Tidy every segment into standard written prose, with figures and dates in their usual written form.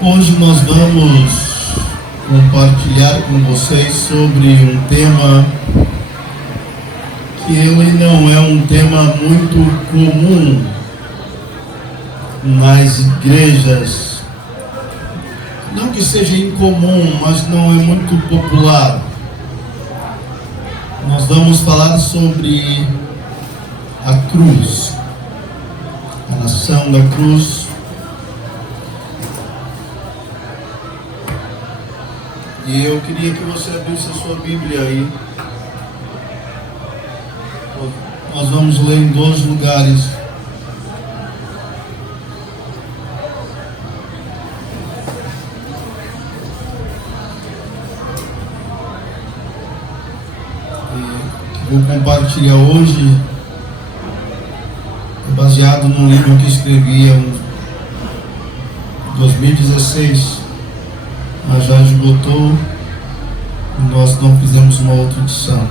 Hoje nós vamos compartilhar com vocês sobre um tema que ele não é um tema muito comum nas igrejas. Não que seja incomum, mas não é muito popular. Nós vamos falar sobre a cruz, a nação da cruz. E eu queria que você abrisse a sua Bíblia aí. Nós vamos ler em 2 lugares. E vou compartilhar hoje é baseado num livro que escrevi em 2016. Mas já esgotou e nós não fizemos uma outra edição.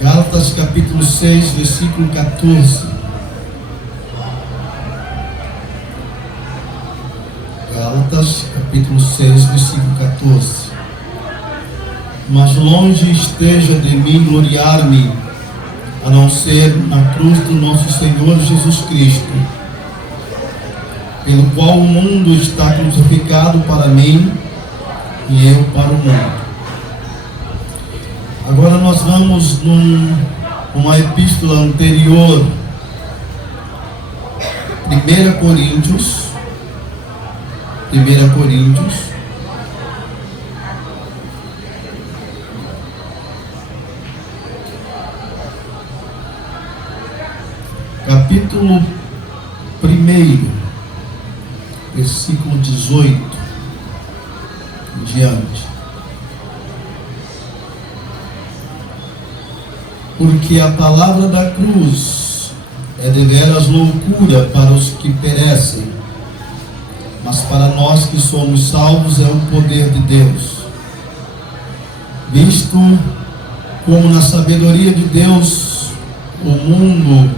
Gálatas capítulo 6, versículo 14. Gálatas capítulo 6, versículo 14. Mas longe esteja de mim gloriar-me, a não ser na cruz do nosso Senhor Jesus Cristo, pelo qual o mundo está crucificado para mim e eu para o mundo. Agora nós vamos numa epístola anterior, 1 Coríntios, capítulo 1, versículo 18 em diante. Porque a palavra da cruz é deveras loucura para os que perecem, mas para nós que somos salvos é o poder de Deus. Visto como na sabedoria de Deus o mundo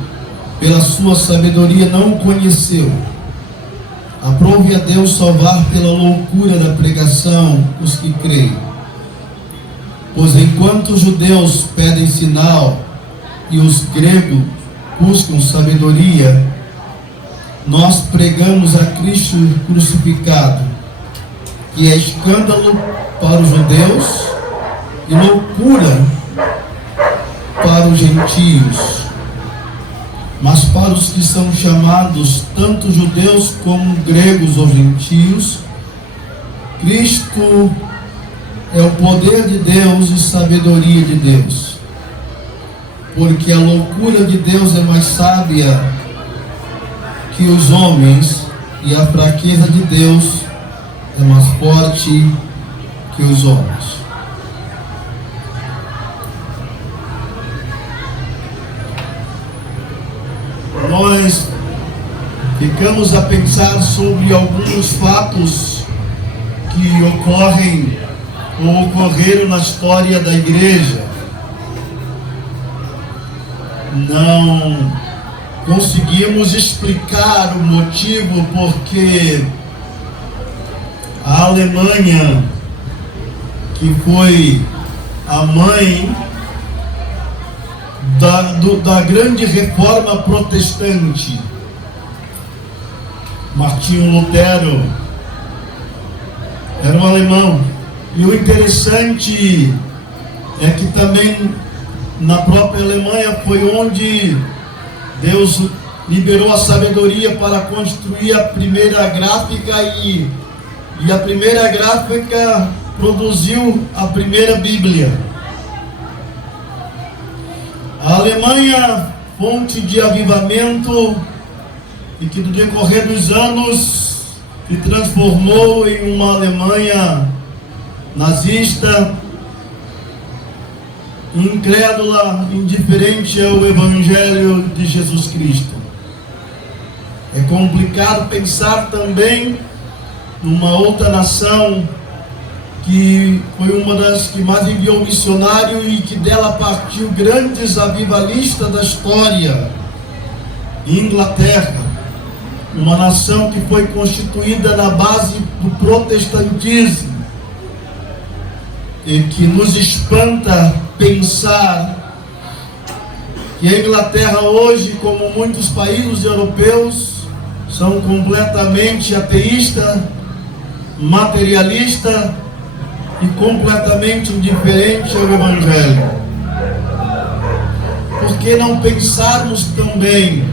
pela sua sabedoria não o conheceu, aprove a Deus salvar pela loucura da pregação os que creem. Pois enquanto os judeus pedem sinal e os gregos buscam sabedoria, nós pregamos a Cristo crucificado, que é escândalo para os judeus e loucura para os gentios. Mas para os que são chamados, tanto judeus como gregos ou gentios, Cristo é o poder de Deus e sabedoria de Deus. Porque a loucura de Deus é mais sábia que os homens, e a fraqueza de Deus é mais forte que os homens. Nós ficamos a pensar sobre alguns fatos que ocorrem ou ocorreram na história da igreja. Não conseguimos explicar o motivo porque a Alemanha, que foi a mãe da grande reforma protestante, Martinho Lutero era um alemão. E o interessante é que também na própria Alemanha foi onde Deus liberou a sabedoria para construir a primeira gráfica e a primeira gráfica produziu a primeira Bíblia. A Alemanha, fonte de avivamento, e que no decorrer dos anos se transformou em uma Alemanha nazista, incrédula, indiferente ao Evangelho de Jesus Cristo. É complicado pensar também numa outra nação que foi uma das que mais enviou missionário e que dela partiu grandes avivalistas da história, Inglaterra. uma nação que foi constituída na base do protestantismo, e que nos espanta pensar que a Inglaterra hoje, como muitos países europeus, são completamente ateísta, materialista e completamente indiferente ao Evangelho. Por que não pensarmos também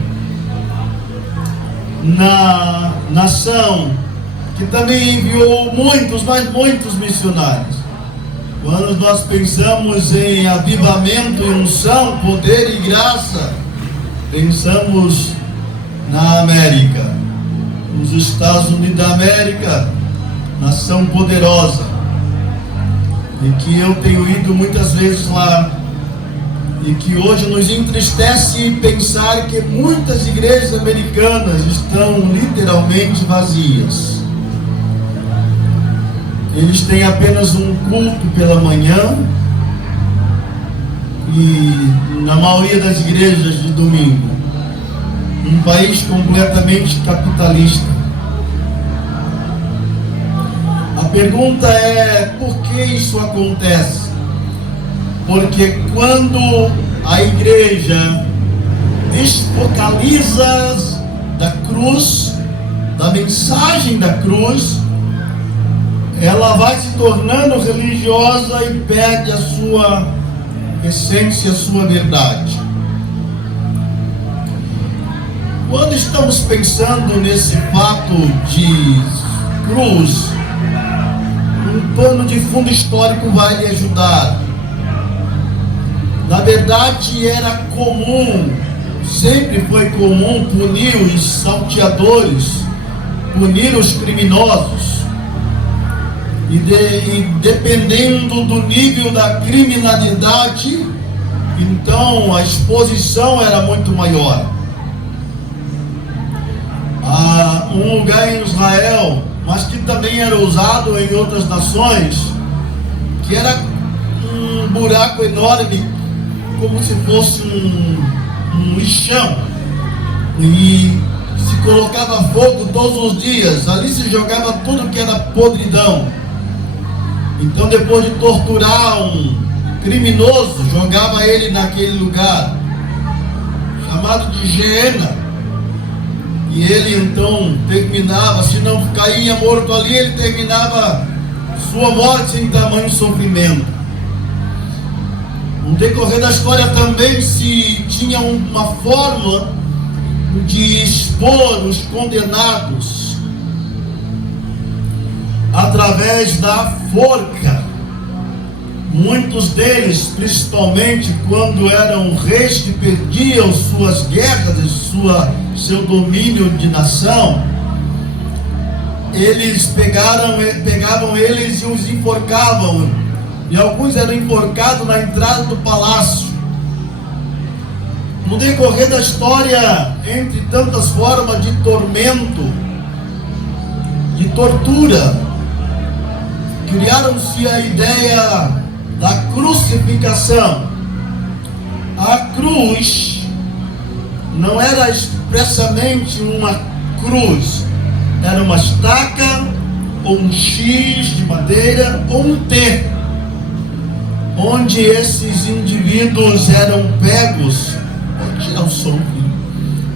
na nação que também enviou muitos, mas muitos missionários? Quando nós pensamos em avivamento e unção, poder e graça, pensamos na América, nos Estados Unidos da América, nação poderosa, e que eu tenho ido muitas vezes lá, e que hoje nos entristece pensar que muitas igrejas americanas estão literalmente vazias. Eles têm apenas um culto pela manhã, e na maioria das igrejas de domingo. Um país completamente capitalista. A pergunta é: por que isso acontece? Porque quando a igreja desfocaliza da cruz, da mensagem da cruz, ela vai se tornando religiosa e perde a sua essência, a sua verdade. Quando estamos pensando nesse fato de cruz, um pano de fundo histórico vai lhe ajudar. Na verdade, era comum, sempre foi comum punir os salteadores, punir os criminosos. E dependendo do nível da criminalidade, então a exposição era muito maior. Há um lugar em Israel, mas que também era usado em outras nações, que era um buraco enorme, como se fosse um lixão, e se colocava fogo todos os dias. Ali se jogava tudo que era podridão. Então, depois de torturar um criminoso, jogava ele naquele lugar chamado de Geena. E ele então terminava, se não caía morto ali, ele terminava sua morte em tamanho sofrimento. No decorrer da história também se tinha uma forma de expor os condenados através da forca. Muitos deles, principalmente quando eram reis que perdiam suas guerras e seu domínio de nação, eles pegavam eles e os enforcavam, e alguns eram enforcados na entrada do palácio. No decorrer da história, entre tantas formas de tormento, de tortura, criaram-se a ideia da crucificação. A cruz não era expressamente uma cruz, era uma estaca, ou um X de madeira, ou um T, onde esses indivíduos eram pegos. Pode tirar o som,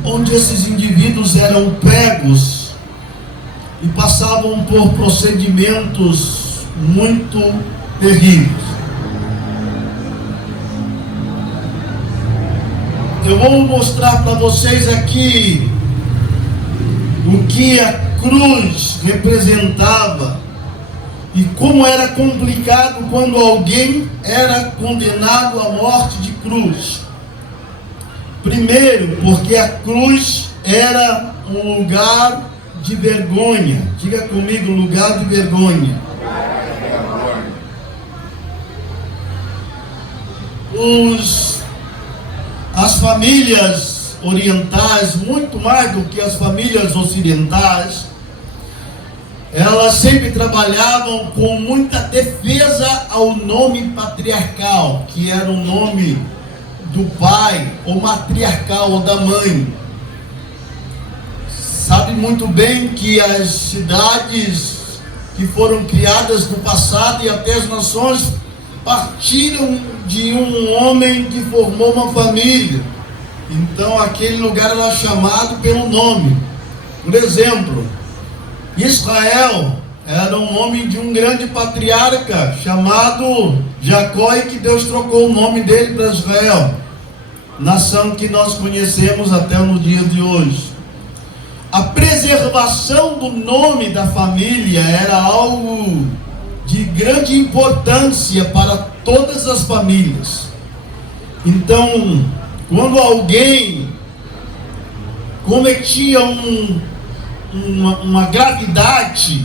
onde esses indivíduos eram pegos e passavam por procedimentos muito terríveis. Eu vou mostrar para vocês aqui o que a cruz representava e como era complicado quando alguém era condenado à morte de cruz. Primeiro, porque a cruz era um lugar de vergonha. Diga comigo, lugar de vergonha. As famílias orientais, muito mais do que as famílias ocidentais, elas sempre trabalhavam com muita defesa ao nome patriarcal, que era o nome do pai, ou matriarcal, ou da mãe. sabe muito bem que as cidades que foram criadas no passado e até as nações partiram de um homem que formou uma família. Então aquele lugar era chamado pelo nome. Por exemplo, Israel era um nome de um grande patriarca chamado Jacó, e que Deus trocou o nome dele para Israel, nação que nós conhecemos até no dia de hoje. A preservação do nome da família era algo de grande importância para todas as famílias. Então, quando alguém cometia uma gravidade,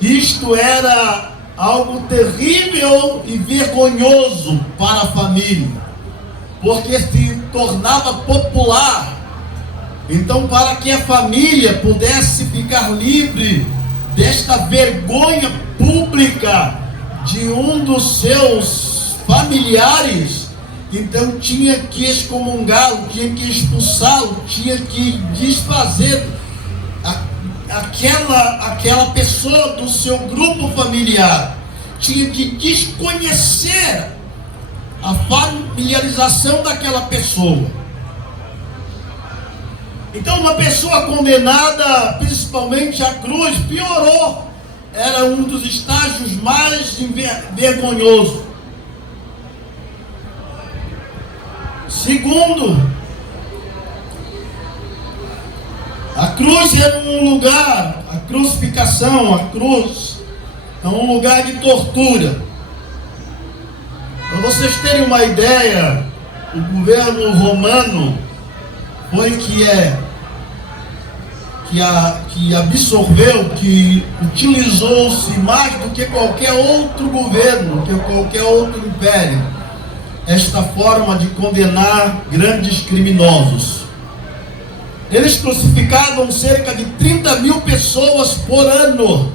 isto era algo terrível e vergonhoso para a família, porque se tornava popular. Então, para que a família pudesse ficar livre desta vergonha pública de um dos seus familiares, então tinha que excomungá-lo, tinha que expulsá-lo, tinha que desfazer aquela pessoa do seu grupo familiar, tinha que desconhecer a familiarização daquela pessoa. Então, uma pessoa condenada, principalmente à cruz, piorou. Era um dos estágios mais vergonhosos. Segundo, a cruz era um lugar, a crucificação, a cruz, é um lugar de tortura. Para vocês terem uma ideia, o governo romano foi que absorveu, que utilizou-se mais do que qualquer outro governo, que qualquer outro império, esta forma de condenar grandes criminosos. Eles crucificavam cerca de 30 mil pessoas por ano.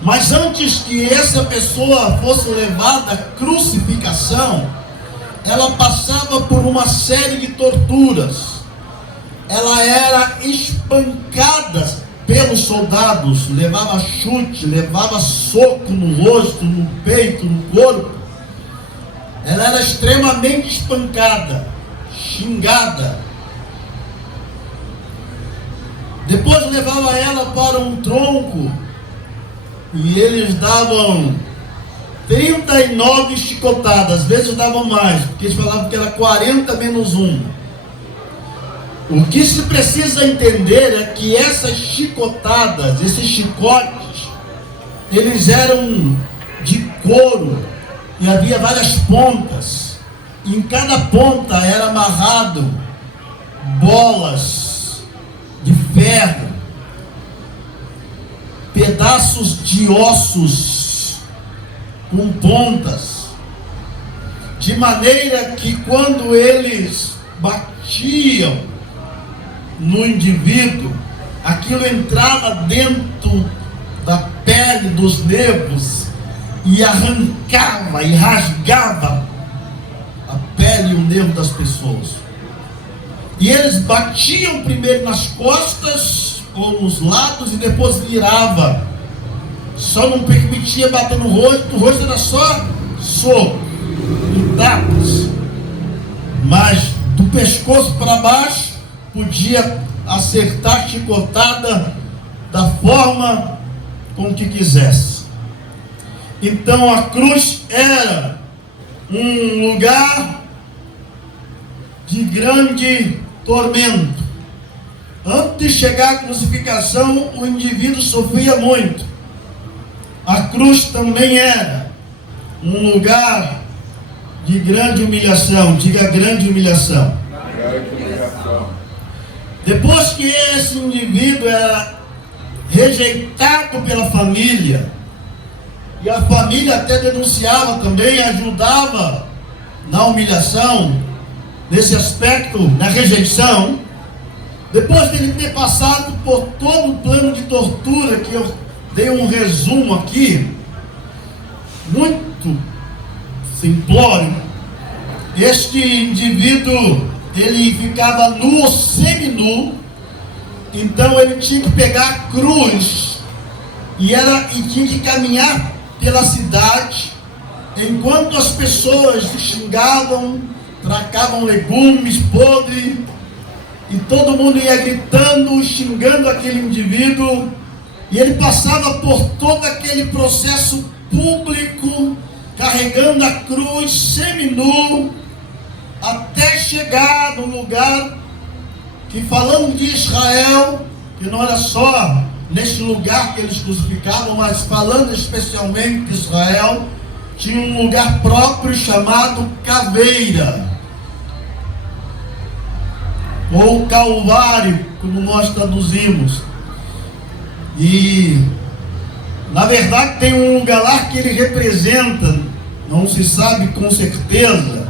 Mas antes que essa pessoa fosse levada à crucificação, ela passava por uma série de torturas. Ela era espancada pelos soldados, levava chute, levava soco no rosto, no peito, no corpo. Ela era extremamente espancada, xingada. Depois levava ela para um tronco e eles davam 39 chicotadas, às vezes davam mais, porque eles falavam que era 40 menos 1. O que se precisa entender é que essas chicotadas, esses chicotes, eles eram de couro e havia várias pontas. E em cada ponta era amarrado bolas de ferro, pedaços de ossos com pontas, de maneira que quando eles batiam no indivíduo, aquilo entrava dentro da pele, dos nervos, e arrancava e rasgava a pele e o nervo das pessoas. E eles batiam primeiro nas costas ou nos lados e depois virava. Só não permitia bater no rosto, o rosto era só soco e tapas. Mas do pescoço para baixo podia acertar chicotada da forma com que quisesse. Então a cruz era um lugar de grande tormento. Antes de chegar à crucificação, o indivíduo sofria muito. A cruz também era um lugar de grande humilhação. Diga grande humilhação. Depois que esse indivíduo era rejeitado pela família, e a família até denunciava também, ajudava na humilhação, nesse aspecto, na rejeição, depois de ele ter passado por todo o plano de tortura, que eu dei um resumo aqui, muito simplório, este indivíduo, ele ficava nu ou seminu, então ele tinha que pegar a cruz e tinha que caminhar pela cidade, enquanto as pessoas xingavam, tracavam legumes podres, e todo mundo ia gritando, xingando aquele indivíduo, e ele passava por todo aquele processo público, carregando a cruz, seminu, até chegar no lugar que, falando de Israel, que não era só neste lugar que eles crucificavam, mas falando especialmente de Israel, tinha um lugar próprio chamado Caveira, ou Calvário, como nós traduzimos. E na verdade tem um lugar lá que ele representa, não se sabe com certeza,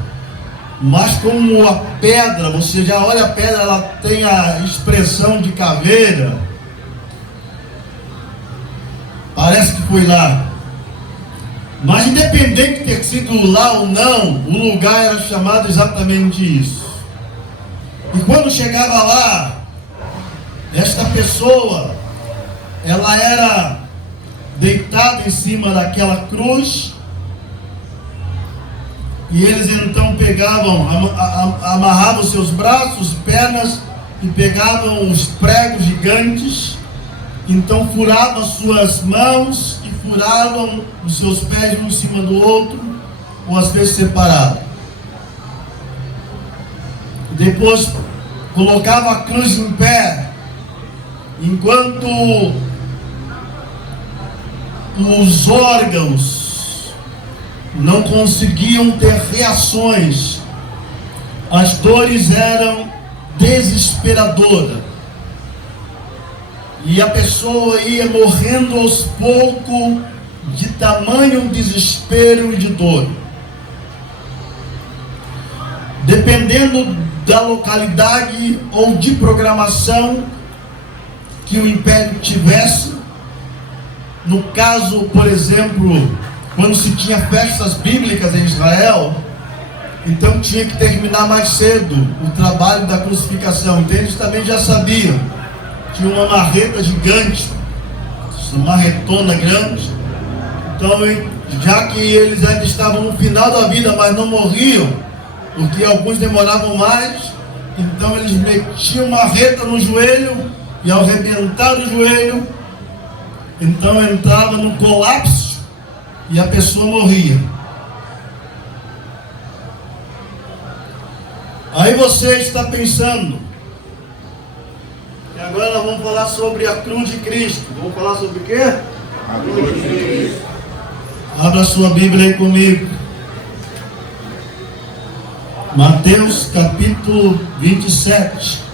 mas como a pedra, você já olha a pedra, ela tem a expressão de caveira, parece que foi lá. Mas independente de ter sido lá ou não, o lugar era chamado exatamente isso. E quando chegava lá, esta pessoa, ela era deitada em cima daquela cruz, e eles então pegavam, amarravam seus braços, pernas, e pegavam os pregos gigantes, então furavam as suas mãos e furavam os seus pés um em cima do outro, ou às vezes separados. Depois colocava a cruz em pé, enquanto os órgãos não conseguiam ter reações, as dores eram desesperadoras, e a pessoa ia morrendo aos poucos de tamanho desespero e de dor. Dependendo da localidade ou de programação que o império tivesse, no caso, por exemplo, quando se tinha festas bíblicas em Israel, então tinha que terminar mais cedo o trabalho da crucificação. Então eles também já sabiam, tinha uma marreta gigante, uma marretona grande, então já que eles ainda estavam no final da vida, mas não morriam, porque alguns demoravam mais, então eles metiam marreta no joelho, e ao arrebentar o joelho, então entrava no colapso, e a pessoa morria. Aí você está pensando, e agora nós vamos falar sobre a cruz de Cristo. Vamos falar sobre o quê? A cruz de Cristo. Abra sua Bíblia aí comigo. Mateus capítulo 27.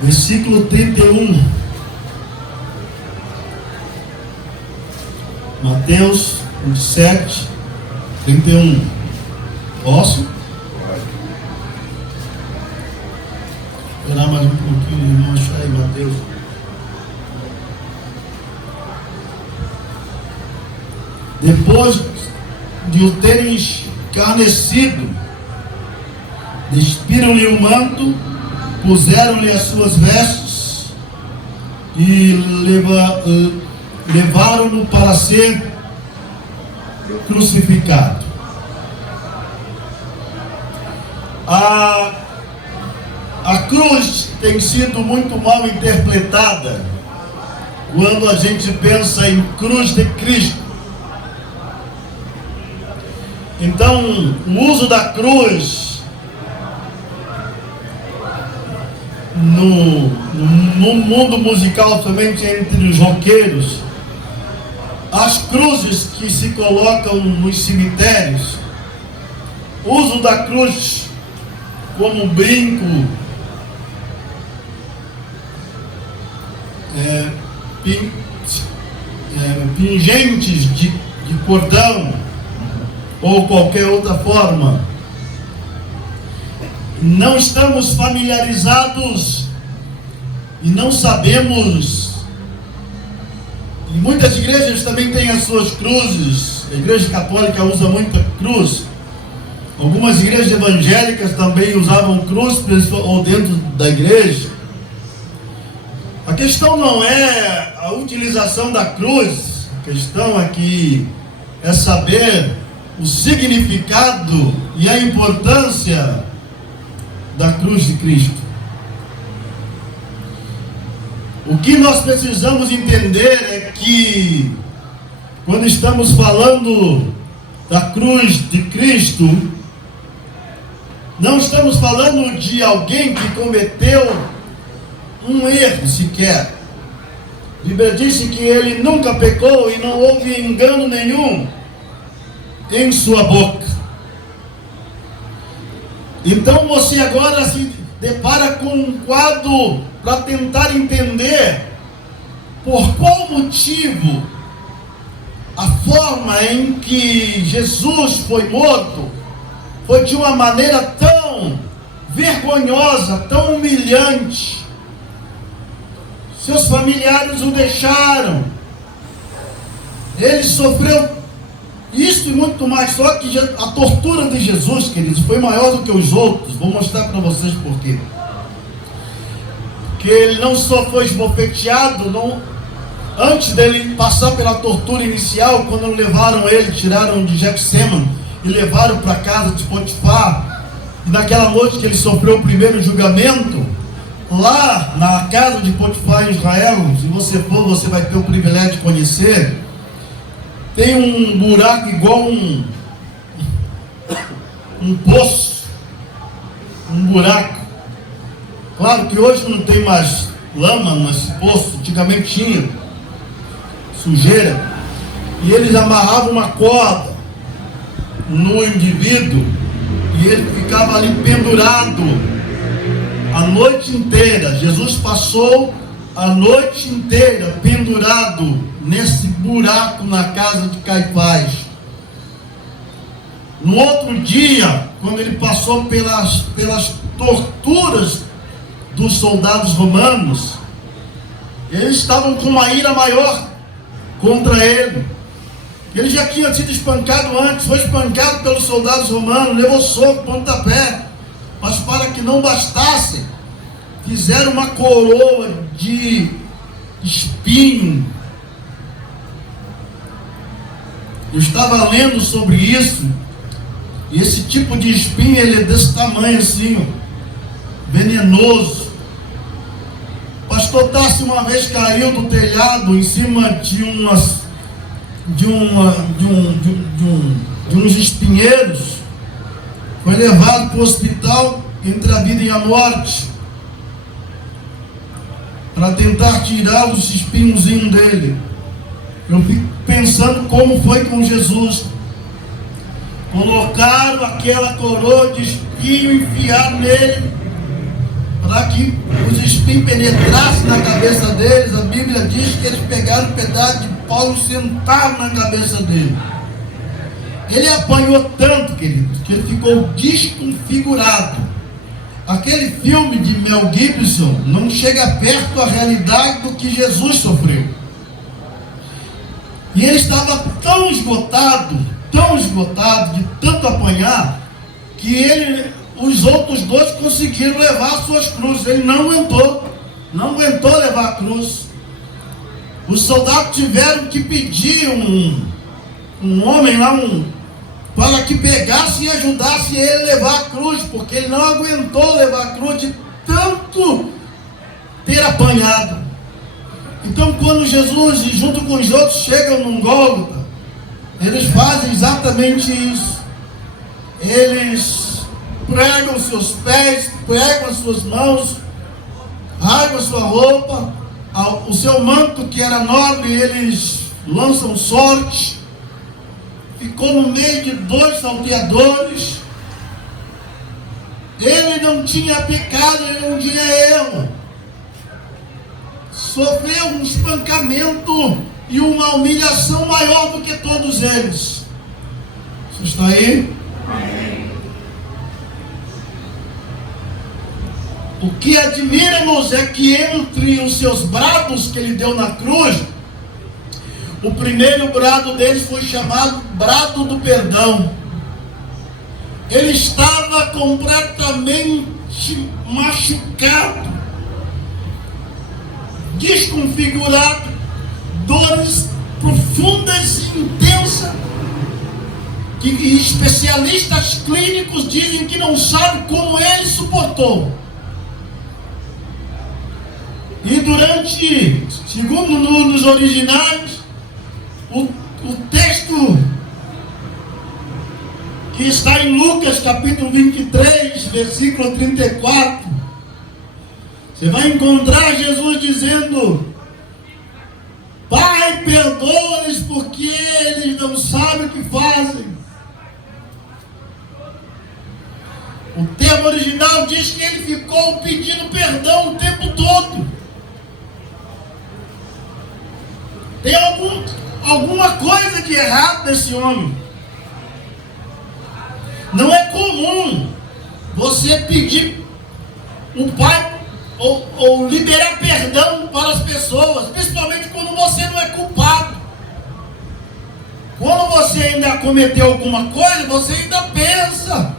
Versículo 31. Mateus 27, 31. Posso? Esperar mais um pouquinho, irmão. Deixa aí, Mateus. Depois de o terem escarnecido, despiram-lhe o manto, puseram-lhe as suas vestes e levaram-no para ser crucificado. A cruz tem sido muito mal interpretada quando a gente pensa em cruz de Cristo. Então, o uso da cruz no mundo musical, somente entre os roqueiros, as cruzes que se colocam nos cemitérios, o uso da cruz como brinco, pingentes de cordão, ou qualquer outra forma, não estamos familiarizados e não sabemos. E muitas igrejas também têm as suas cruzes A igreja católica usa muito a cruz. Algumas igrejas evangélicas também usavam cruz ou dentro da igreja. A questão não é a utilização da cruz. A questão aqui é saber o significado e a importância da cruz de Cristo. O que nós precisamos entender é que quando estamos falando da cruz de Cristo, não estamos falando de alguém que cometeu um erro sequer. A Bíblia disse que ele nunca pecou e não houve engano nenhum em sua boca. Então você agora se depara com um quadro para tentar entender por qual motivo a forma em que Jesus foi morto foi de uma maneira tão vergonhosa, tão humilhante. Seus familiares o deixaram. Ele sofreu isso e muito mais. Só que a tortura de Jesus, queridos, foi maior do que os outros. Vou mostrar para vocês por quê. Porque ele não só foi esbofeteado, antes dele passar pela tortura inicial, quando levaram ele, tiraram de Getsemane e levaram para a casa de Potifar, e naquela noite que ele sofreu o primeiro julgamento, lá na casa de Potifar em Israel, se você for, você vai ter o privilégio de conhecer, tem um buraco igual um poço, um buraco. Claro que hoje não tem mais lama nesse poço, antigamente tinha sujeira, e eles amarravam uma corda no indivíduo e ele ficava ali pendurado a noite inteira. Jesus passou a noite inteira pendurado nesse buraco na casa de Caifás. No outro dia, quando ele passou pelas torturas dos soldados romanos, eles estavam com uma ira maior contra ele. Ele já tinha sido espancado antes, foi espancado pelos soldados romanos, levou soco, pontapé, mas para que não bastasse, fizeram uma coroa de espinho. Eu estava lendo sobre isso, e esse tipo de espinho, ele é desse tamanho assim, ó, venenoso. Pastor Tássio uma vez caiu do telhado em cima de uns espinheiros, foi levado para o hospital entre a vida e a morte, para tentar tirar os espinhozinhos dele. Eu fico pensando como foi com Jesus. Colocaram aquela coroa de espinho, enfiaram nele, para que os espinhos penetrassem na cabeça deles. A Bíblia diz que eles pegaram um pedaço de pau e sentaram na cabeça dele. Ele apanhou tanto, queridos, que ele ficou desconfigurado. Aquele filme de Mel Gibson não chega perto da realidade do que Jesus sofreu. E ele estava tão esgotado de tanto apanhar, que os outros dois conseguiram levar suas cruzes. Ele não aguentou levar a cruz. Os soldados tiveram que pedir um homem lá, para que pegasse e ajudasse ele a levar a cruz, porque ele não aguentou levar a cruz de tanto ter apanhado. Então, quando Jesus, junto com os outros, chegam num Gólgota, eles fazem exatamente isso. Eles pregam seus pés, pregam as suas mãos, rasgam a sua roupa, o seu manto que era nobre, eles lançam sorte. Ficou no meio de dois salteadores. Ele não tinha pecado, ele não tinha erro. Sofreu um espancamento e uma humilhação maior do que todos eles. Você está aí? O que admira-nos é que entre os seus brados que ele deu na cruz, O primeiro brado deles foi chamado brado do perdão. Ele estava completamente machucado, desconfigurado, dores profundas e intensas, que especialistas clínicos dizem que não sabem como ele suportou. E durante, segundo nos originais, o texto que está em Lucas capítulo 23, versículo 34, você vai encontrar Jesus dizendo: Pai, perdoa-lhes porque eles não sabem o que fazem. O termo original diz que ele ficou pedindo perdão o tempo todo. Tem alguma coisa de errado nesse homem. Não é comum você pedir um pai ou liberar perdão para as pessoas, principalmente quando você não é culpado. Quando você ainda cometeu alguma coisa, você ainda pensa.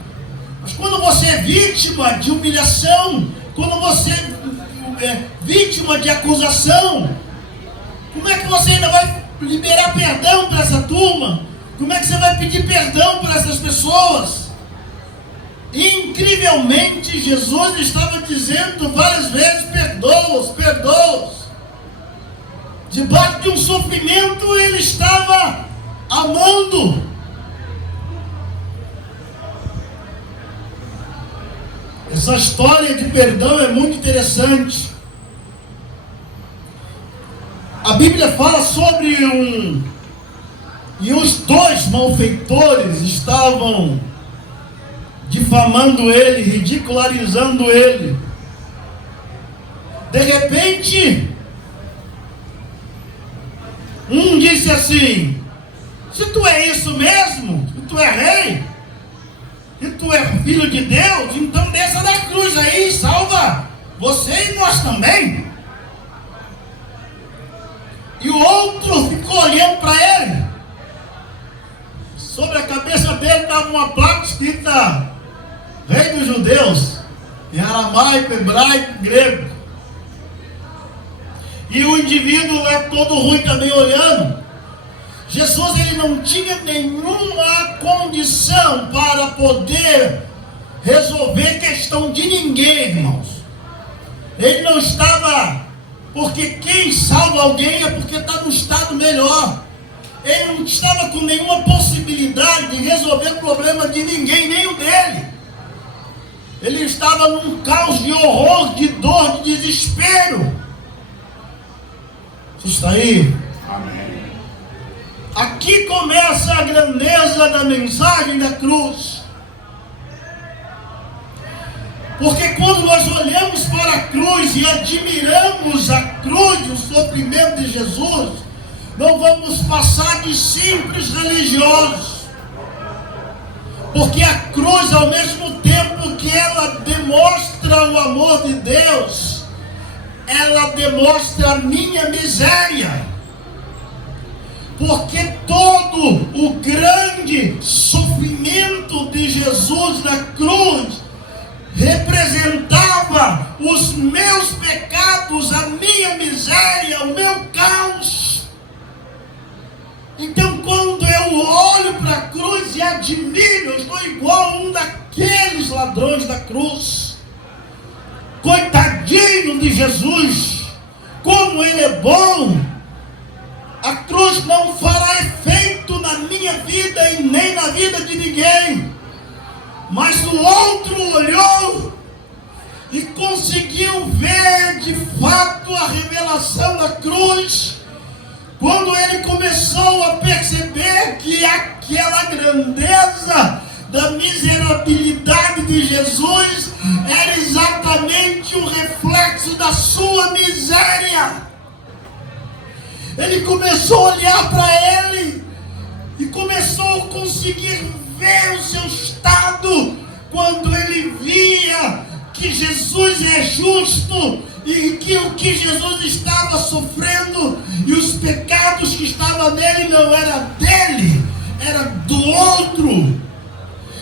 Mas quando você é vítima de humilhação, quando você é vítima de acusação, como é que você ainda vai liberar perdão para essa turma? Como é que você vai pedir perdão para essas pessoas? Incrivelmente, Jesus estava dizendo várias vezes: perdoa-os, perdoa-os. Debaixo de um sofrimento, ele estava amando. Essa história de perdão é muito interessante. A Bíblia fala sobre e os dois malfeitores estavam difamando ele, ridicularizando ele. De repente, um disse assim: se tu é isso mesmo, se tu é rei, se tu é filho de Deus, então desça da cruz aí, salva você e nós também. E o outro ficou olhando para ele. Sobre a cabeça dele estava uma placa escrita Rei dos Judeus, em aramaico, hebraico, grego. E o indivíduo é todo ruim também olhando. Jesus, ele não tinha nenhuma condição para poder resolver questão de ninguém, irmãos. Ele não estava, porque quem salva alguém é porque está no estado melhor. Ele não estava com nenhuma possibilidade de resolver o problema de ninguém, nem o dele. Ele estava num caos de horror, de dor, de desespero. Você está aí? Amém. Aqui começa a grandeza da mensagem da cruz. Porque quando nós olhamos para a cruz e admiramos a cruz, o sofrimento de Jesus, não vamos passar de simples religiosos. Porque a cruz, ao mesmo tempo que ela demonstra o amor de Deus, ela demonstra a minha miséria. Porque todo o grande sofrimento de Jesus na cruz representava os meus pecados, a minha miséria, o meu caos. Então, quando eu olho para a cruz e admiro, eu estou igual a um daqueles ladrões da cruz. Coitadinho de Jesus, como ele é bom. A cruz não fará efeito na minha vida e nem na vida de ninguém. Mas o outro olhou e conseguiu ver de fato a revelação da cruz. Quando ele começou a perceber que aquela grandeza da miserabilidade de Jesus era exatamente o reflexo da sua miséria. Ele começou a olhar para ele e começou a conseguir ver o seu estado. Quando ele via que Jesus é justo, e que o que Jesus estava sofrendo e os pecados que estavam nele não era dele, era do outro.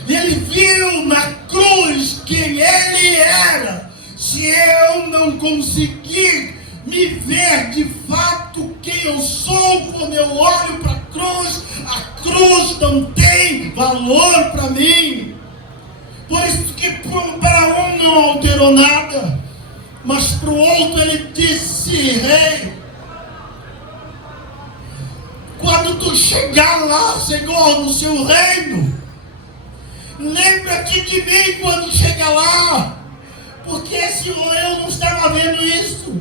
Ele viu na cruz quem ele era. Se eu não conseguir me ver de fato quem eu sou quando eu olho para a cruz não tem valor para mim. Por isso que para um não alterou nada, mas para o outro ele disse: rei, quando tu chegar lá, Senhor, no seu reino, lembra-te de mim quando chegar lá, porque Senhor, eu não estava vendo isso,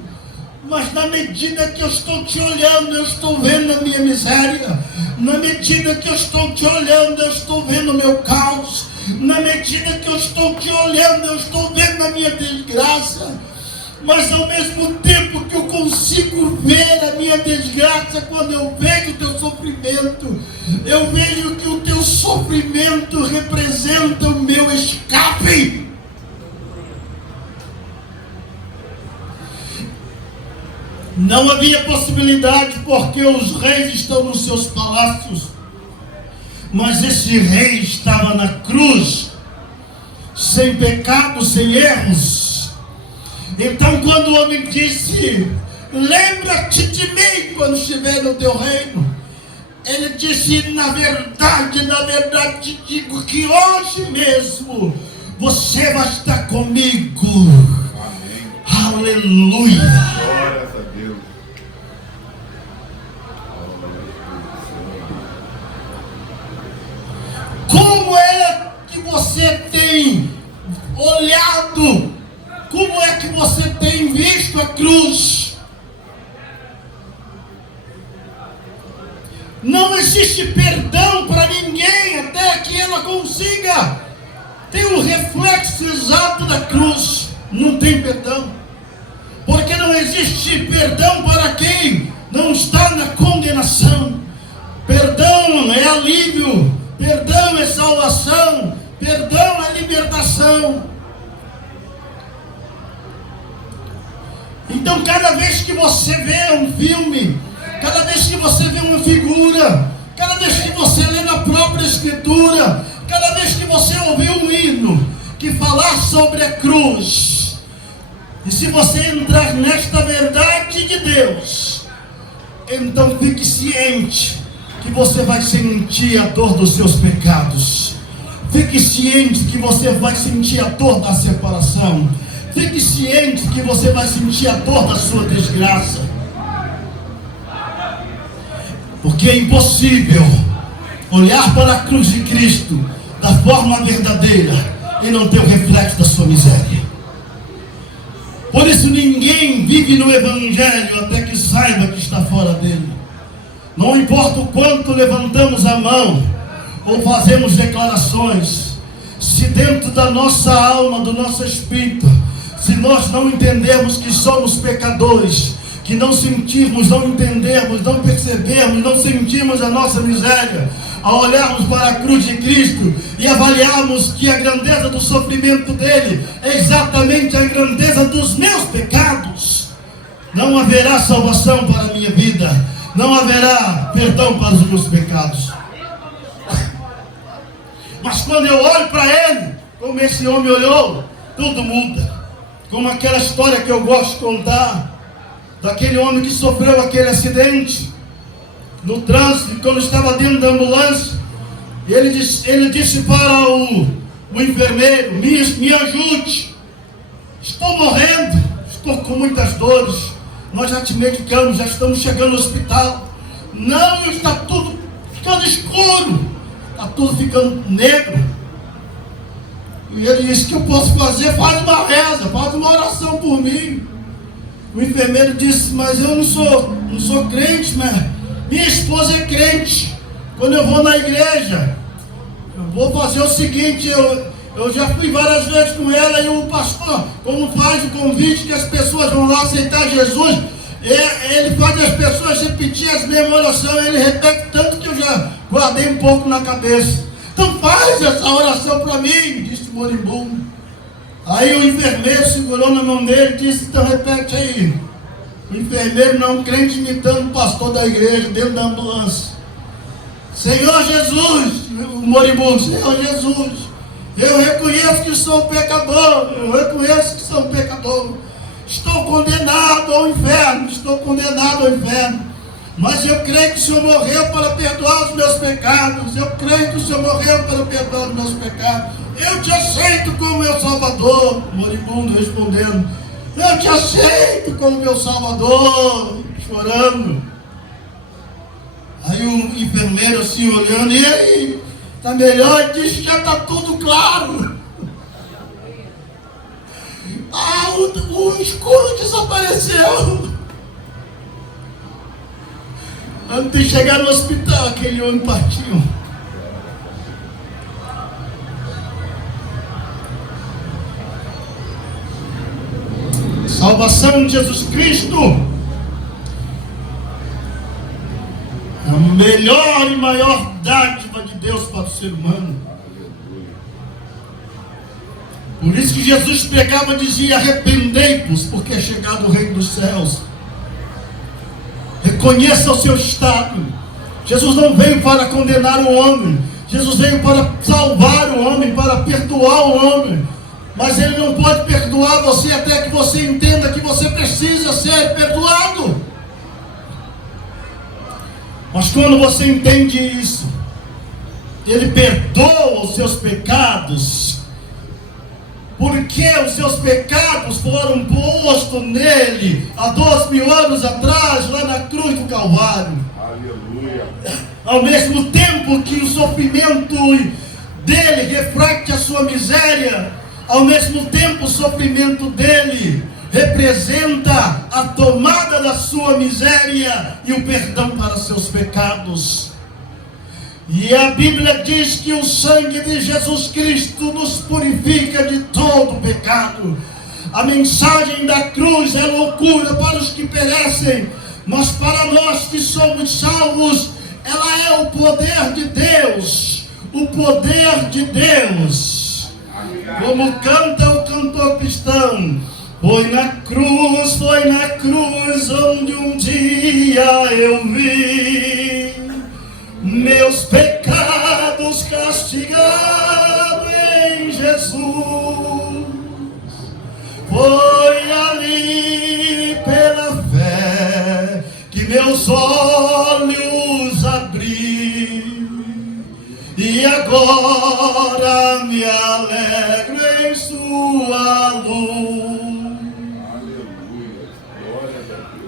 mas na medida que eu estou te olhando, eu estou vendo a minha miséria, na medida que eu estou te olhando, eu estou vendo o meu caos, na medida que eu estou te olhando, eu estou vendo a minha desgraça, mas ao mesmo tempo que eu consigo ver a minha desgraça, quando eu vejo o teu sofrimento, eu vejo que o teu sofrimento representa o meu escape. Não havia possibilidade, porque os reis estão nos seus palácios, mas esse rei estava na cruz, sem pecado, sem erros. Então quando o homem disse: lembra-te de mim quando estiver no teu reino, ele disse: na verdade te digo que hoje mesmo você vai estar comigo. Amém. Aleluia. Glória a Deus. Como é que você tem olhado? Como é que você tem visto a cruz? Não existe perdão para ninguém até que ela consiga ter o reflexo exato da cruz. Não tem perdão, porque não existe perdão para quem não está na condenação. Perdão é alívio, perdão é salvação, perdão é libertação. Então cada vez que você vê um filme, cada vez que você vê uma figura, cada vez que você lê na própria Escritura, cada vez que você ouvir um hino que falar sobre a cruz, e se você entrar nesta verdade de Deus, então fique ciente que você vai sentir a dor dos seus pecados. Fique ciente que você vai sentir a dor da separação. Fique ciente que você vai sentir a dor da sua desgraça. Porque é impossível olhar para a cruz de Cristo da forma verdadeira e não ter o reflexo da sua miséria. Por isso ninguém vive no Evangelho até que saiba que está fora dele. Não importa o quanto levantamos a mão ou fazemos declarações, se dentro da nossa alma, do nosso espírito, se nós não entendermos que somos pecadores, que não sentirmos, não entendermos, não percebermos, não sentirmos a nossa miséria, ao olharmos para a cruz de Cristo e avaliarmos que a grandeza do sofrimento dele é exatamente a grandeza dos meus pecados, não haverá salvação para a minha vida, não haverá perdão para os meus pecados. Mas quando eu olho para ele, como esse homem olhou, tudo muda. Como aquela história que eu gosto de contar, daquele homem que sofreu aquele acidente no trânsito, quando estava dentro da ambulância, ele disse para o enfermeiro: me ajude, estou morrendo, estou com muitas dores, nós já te medicamos, já estamos chegando no hospital. Não, está tudo ficando escuro, está tudo ficando negro. E ele disse: que eu posso fazer? Faz uma reza, faz uma oração por mim. O enfermeiro disse: mas eu não sou crente, mas minha esposa é crente. Quando eu vou na igreja, eu vou fazer o seguinte, eu já fui várias vezes com ela, e o pastor, como faz o convite que as pessoas vão lá aceitar Jesus, ele faz as pessoas repetir as mesmas orações, ele repete tanto que eu já guardei um pouco na cabeça. Então faz essa oração para mim, disse o moribundo. Aí o enfermeiro segurou na mão dele e disse: então repete aí. O enfermeiro não crente imitando o pastor da igreja dentro da ambulância. Senhor Jesus, o moribundo, Senhor Jesus, eu reconheço que sou pecador, eu reconheço que sou pecador. Estou condenado ao inferno, mas eu creio que o Senhor morreu para perdoar os meus pecados, eu te aceito como meu Salvador. O moribundo respondendo: eu te aceito como meu Salvador, chorando. Aí o enfermeiro assim olhando: e aí, está melhor? Ele disse: já está tudo claro. O escuro desapareceu. Antes de chegar no hospital, aquele homem partiu. Salvação de Jesus Cristo, a melhor e maior dádiva de Deus para o ser humano. Por isso que Jesus pregava e dizia: arrependei-vos, porque é chegado o reino dos céus. Reconheça o seu estado. Jesus não veio para condenar o homem, Jesus veio para salvar o homem, para perdoar o homem. Mas Ele não pode perdoar você até que você entenda que você precisa ser perdoado. Mas quando você entende isso, Ele perdoa os seus pecados, porque os seus pecados foram postos nele há 2000 anos atrás, lá na cruz do Calvário. Aleluia. Ao mesmo tempo que o sofrimento dele reflete a sua miséria, ao mesmo tempo o sofrimento dele representa a tomada da sua miséria e o perdão para seus pecados. E a Bíblia diz que o sangue de Jesus Cristo nos purifica de todo pecado. A mensagem da cruz é loucura para os que perecem, mas para nós que somos salvos, ela é o poder de Deus. O poder de Deus. Como canta o cantor cristão: foi na cruz onde um dia eu vi meus pecados castigados em Jesus. Foi ali pela fé que meus olhos abri, e agora me alegro em sua luz.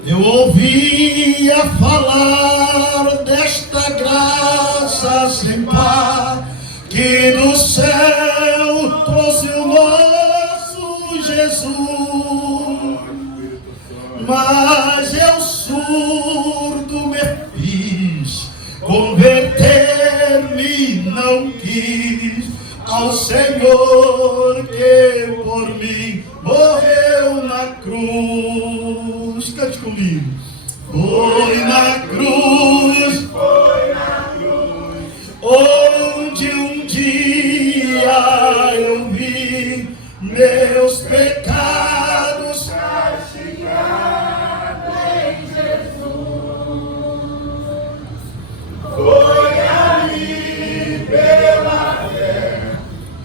Eu ouvia falar desta graça sem par, que do céu trouxe o nosso Jesus. Mas eu surdo me fiz, converter-me não quis ao Senhor que por mim morreu na cruz. Cante comigo. Foi na cruz onde um dia eu vi meus pecados castigados em Jesus. Foi ali pela fé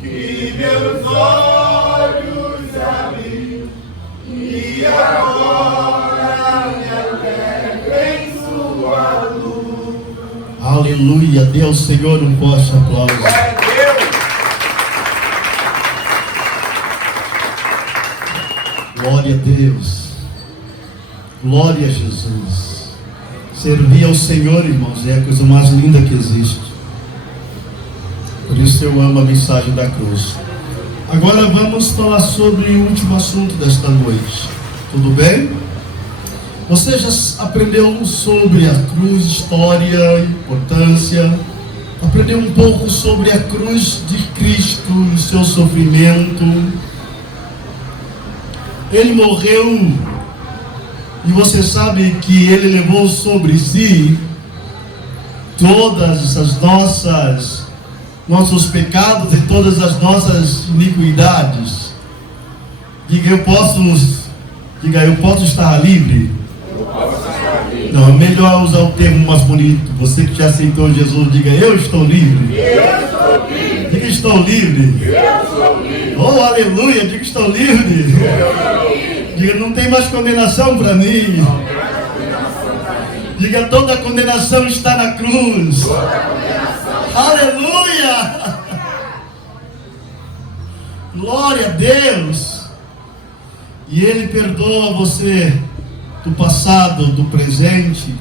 que meus olhos abri, e agora me alegro em sua luz. Aleluia, dê ao Senhor um forte aplauso. Glória a Deus, glória a Jesus. Servir ao Senhor, irmãos, é a coisa mais linda que existe. Por isso eu amo a mensagem da cruz. Agora vamos falar sobre o último assunto desta noite. Tudo bem? Você já aprendeu sobre a cruz, história, importância. Aprendeu um pouco sobre a cruz de Cristo e o seu sofrimento. Ele morreu, e você sabe que Ele levou sobre si todas as nossos pecados e todas as nossas iniquidades. Diga, eu posso estar livre. Não, é melhor usar o termo mais bonito. Você que já aceitou Jesus, diga, eu estou livre. Diga, estou livre. Oh, aleluia, diga, estou livre. Diga, não tem mais condenação para mim. Diga, toda a condenação está na cruz. Aleluia. Glória a Deus. E Ele perdoa você do passado, do presente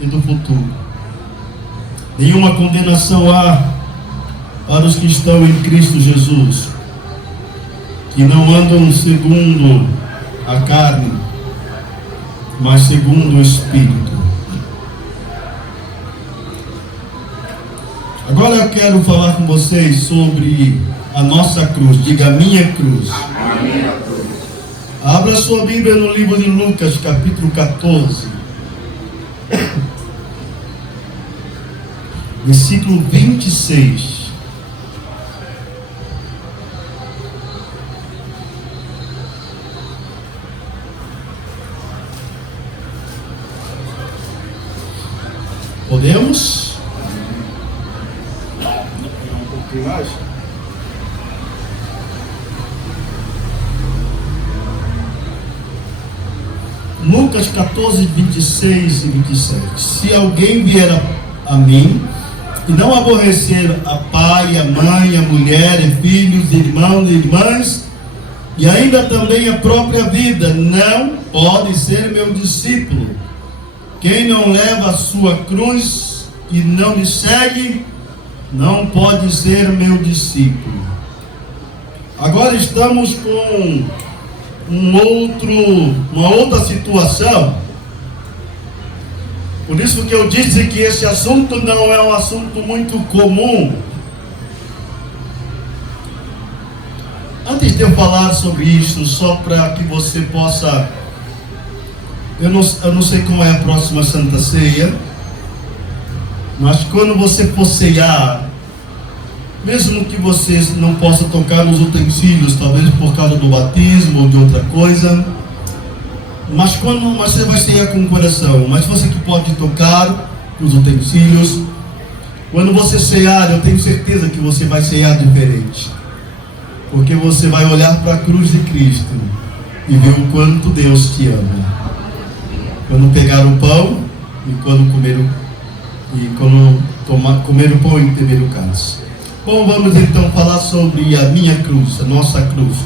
e do futuro. Nenhuma condenação há para os que estão em Cristo Jesus, que não andam segundo a carne, mas segundo o Espírito. Agora eu quero falar com vocês sobre a nossa cruz. Diga, a minha cruz. A minha cruz. Abra sua Bíblia no livro de Lucas, capítulo 14, versículo 26. Podemos? Um pouquinho mais. Lucas 14, 26 e 27. Se alguém vier a mim e não aborrecer a pai, a mãe, a mulher, e filhos, irmãos e irmãs, e ainda também a própria vida, não pode ser meu discípulo. Quem não leva a sua cruz e não me segue, não pode ser meu discípulo. Agora estamos com uma outra situação. Por isso que eu disse que esse assunto não é um assunto muito comum. Antes de eu falar sobre isso, só para que você possa... Eu não sei como é a próxima Santa Ceia, mas quando você for ceiar, mesmo que você não possa tocar nos utensílios, talvez por causa do batismo ou de outra coisa, mas você vai ceiar com o coração. Mas você que pode tocar nos utensílios, quando você ceiar, eu tenho certeza que você vai ceiar diferente, porque você vai olhar para a cruz de Cristo e ver o quanto Deus te ama. Quando pegar o pão e quando comer o pão e beber o cálice. Bom, vamos então falar sobre a minha cruz, a nossa cruz.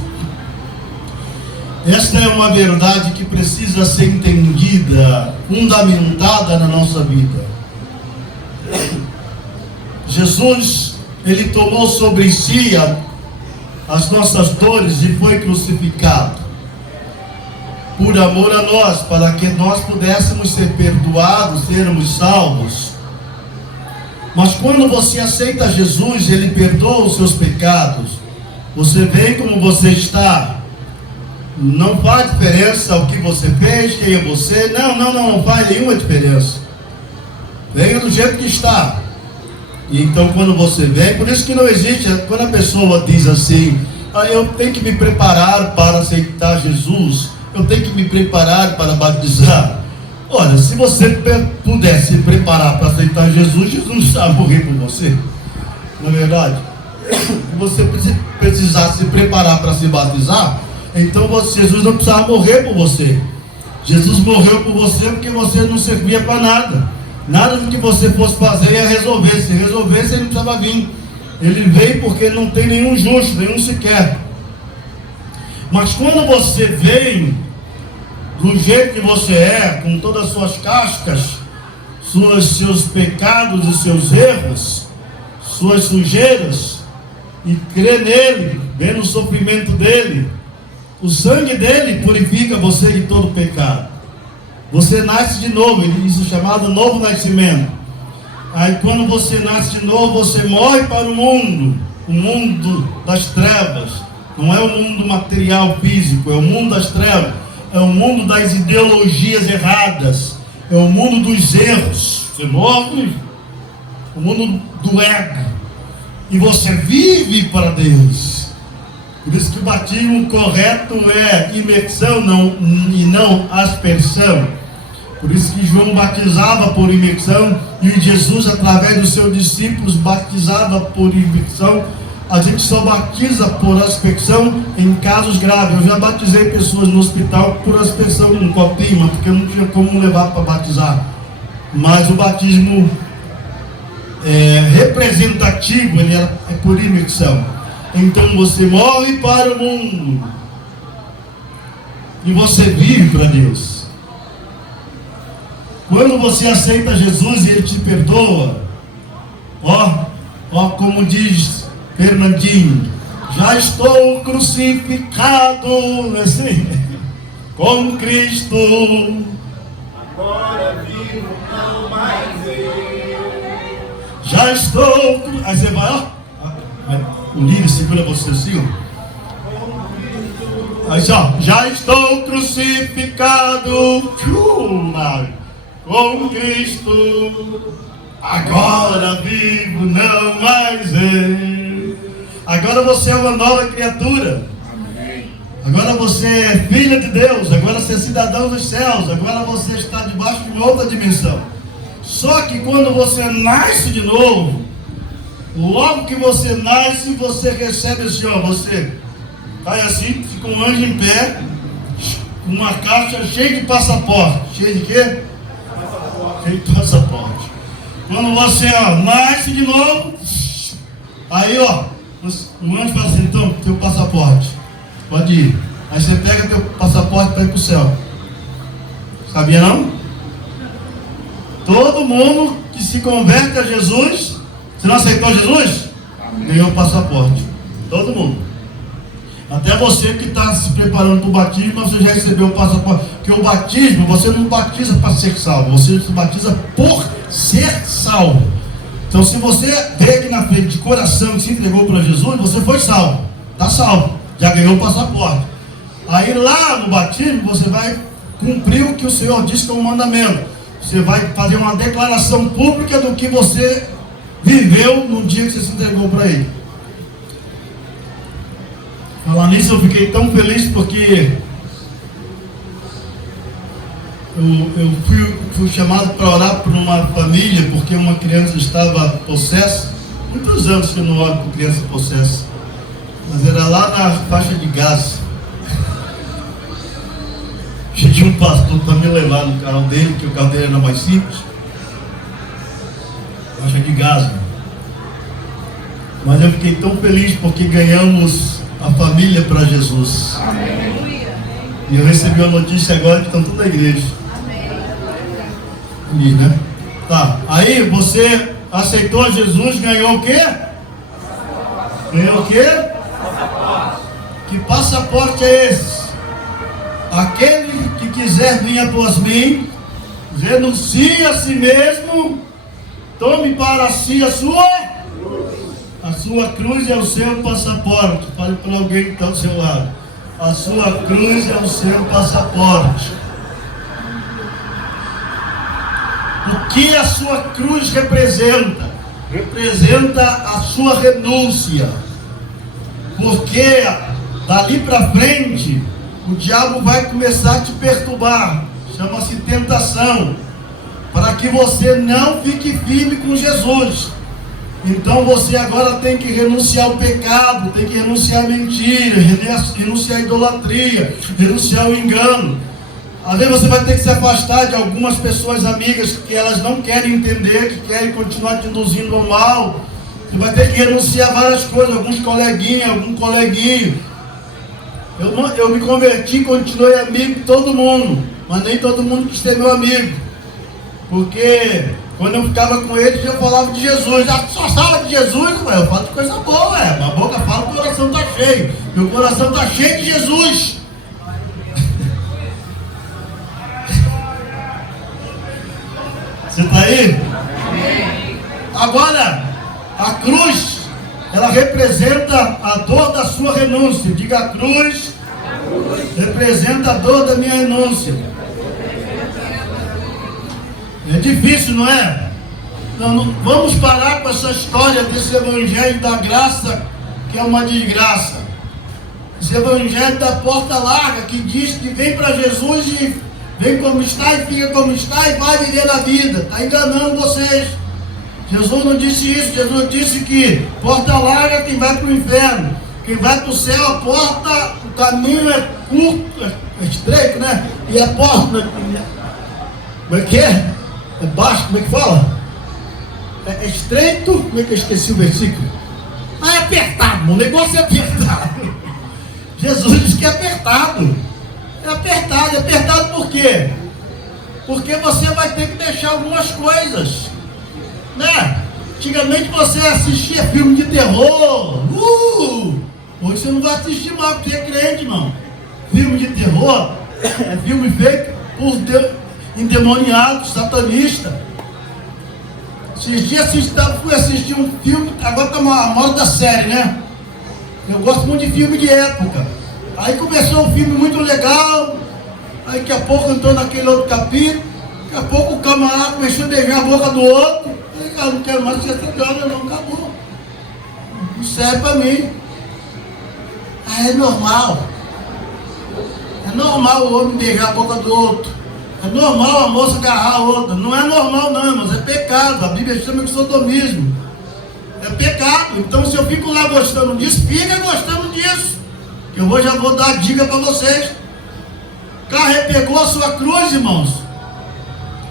Esta é uma verdade que precisa ser entendida, fundamentada na nossa vida. Jesus, Ele tomou sobre si as nossas dores e foi crucificado por amor a nós, para que nós pudéssemos ser perdoados, sermos salvos. Mas quando você aceita Jesus, Ele perdoa os seus pecados. Você vem como você está. Não faz diferença o que você fez, quem é você. Não faz nenhuma diferença. Venha do jeito que está. E então quando você vem, por isso que não existe, quando a pessoa diz assim, eu tenho que me preparar para aceitar Jesus, eu tenho que me preparar para batizar. Olha, se você pudesse se preparar para aceitar Jesus, Jesus não precisava morrer por você. Não é verdade? Se você precisasse se preparar para se batizar, então Jesus não precisava morrer por você. Jesus morreu por você porque você não servia para nada. Nada do que você fosse fazer ia resolver. Se resolvesse, Ele não precisava vir. Ele veio porque não tem nenhum justo, nenhum sequer. Mas quando você vem do jeito que você é, com todas as suas cascas, seus pecados e seus erros, suas sujeiras, e crê nele, vê no sofrimento dele, o sangue dele purifica você de todo pecado. Você nasce de novo, isso é chamado novo nascimento. Aí quando você nasce de novo, você morre para o mundo das trevas. Não é o mundo material físico, é o mundo das trevas. É o mundo das ideologias erradas. É o mundo dos erros. Você morre. O mundo do ego. E você vive para Deus. Por isso que o batismo correto é imersão e não aspersão. Por isso que João batizava por imersão e Jesus, através dos seus discípulos, batizava por imersão. A gente só batiza por aspersão em casos graves. Eu já batizei pessoas no hospital por aspersão num copinho, porque eu não tinha como levar para batizar. Mas o batismo representativo, ele é por imersão. Então você morre para o mundo e você vive para Deus. Quando você aceita Jesus e Ele te perdoa, como diz Fernandinho, já estou crucificado, assim, com Cristo. Agora vivo, não mais eu. Já estou. Aí você vai, o lírio segura você assim, ó. Aí, já estou crucificado com Cristo. Agora vivo, não mais eu. Agora você é uma nova criatura. Agora você é filha de Deus. Agora você é cidadão dos céus. Agora você está debaixo de uma outra dimensão. Só que quando você nasce de novo, logo que você nasce, você recebe assim, você cai assim, fica um anjo em pé, uma caixa cheia de passaporte. Cheia de quê? Passaporte. Cheia de passaporte. Quando você nasce de novo, aí o anjo fala assim, então, teu passaporte, pode ir. Aí você pega teu passaporte para ir para o céu. Sabia não? Todo mundo que se converte a Jesus, você não aceitou Jesus? Ganhou o passaporte. Todo mundo. Até você que está se preparando para o batismo, você já recebeu o passaporte. Porque o batismo, você não batiza para ser salvo, você se batiza por ser salvo. Então, se você veio aqui na frente de coração e se entregou para Jesus, você foi salvo. Está salvo. Já ganhou o passaporte. Aí lá no batismo, você vai cumprir o que o Senhor diz que é um mandamento. Você vai fazer uma declaração pública do que você viveu no dia que você se entregou para Ele. Falar nisso, eu fiquei tão feliz porque eu fui chamado para orar por uma família, porque uma criança estava possessa. Muitos anos que eu não oro por criança possessa, mas era lá na faixa de Gaza. Tinha um pastor para me levar no carro dele, que o carro dele era mais simples. Faixa de Gaza. Mas eu fiquei tão feliz porque ganhamos a família para Jesus. Amém. E eu recebi a notícia agora que estão todos na igreja. Amém. Né? Tá. Aí você aceitou Jesus, ganhou o quê? Ganhou o quê? Que passaporte é esse? Aquele que quiser vir após mim, renuncie a si mesmo, tome para si a sua cruz é o seu passaporte. Fale para alguém que está ao seu lado. A sua cruz é o seu passaporte. O que a sua cruz representa? Representa a sua renúncia. Porque dali para frente o diabo vai começar a te perturbar. Chama-se tentação. Para que você não fique firme com Jesus. Então você agora tem que renunciar ao pecado, tem que renunciar à mentira, renunciar à idolatria, renunciar ao engano. Às vezes você vai ter que se afastar de algumas pessoas amigas que elas não querem entender, que querem continuar te induzindo ao mal. Você vai ter que renunciar a várias coisas, alguns coleguinhas, algum coleguinho. Eu me converti e continuei amigo de todo mundo, mas nem todo mundo quis ser meu amigo. Porque quando eu ficava com eles, eu falava de Jesus. Só fala de Jesus, ué, eu falo de coisa boa, ué. A boca fala, o coração está cheio. Meu coração está cheio de Jesus. Você está aí? Agora, a cruz, ela representa a dor da sua renúncia. Diga, a cruz representa a dor da minha renúncia. É difícil, não é? Não, vamos parar com essa história desse evangelho da graça, que é uma desgraça. Esse evangelho da porta larga que diz que vem para Jesus e vem como está e fica como está e vai viver a vida. Está enganando vocês. Jesus não disse isso. Jesus disse que porta larga é quem vai para o inferno. Quem vai para o céu, a porta, o caminho é curto, é estreito, né? E a porta, como é que é? É baixo, como é que fala? É estreito, como é que eu esqueci o versículo? Ah, é apertado, o negócio é apertado. Jesus disse que é apertado. É apertado por quê? Porque você vai ter que deixar algumas coisas, né? Antigamente você assistia filme de terror. Hoje você não vai assistir mais porque é crente, irmão. Filme de terror é filme feito por endemoniados, satanistas. Esses dias fui assistir um filme, agora está uma moda da série, né? Eu gosto muito de filme de época. Aí começou um filme muito legal, aí daqui a pouco entrou naquele outro capítulo, daqui a pouco o camarada começou a beijar a boca do outro. Aí, cara, não quero mais ser essa droga, não, acabou. Não serve pra mim. Aí é normal. É normal o homem beijar a boca do outro. É normal a moça agarrar a outra. Não é normal não, mas é pecado. A Bíblia chama de sodomismo. É pecado. Então se eu fico lá gostando disso, fica gostando disso. Eu já vou dar a dica para vocês. Carregou a sua cruz, irmãos.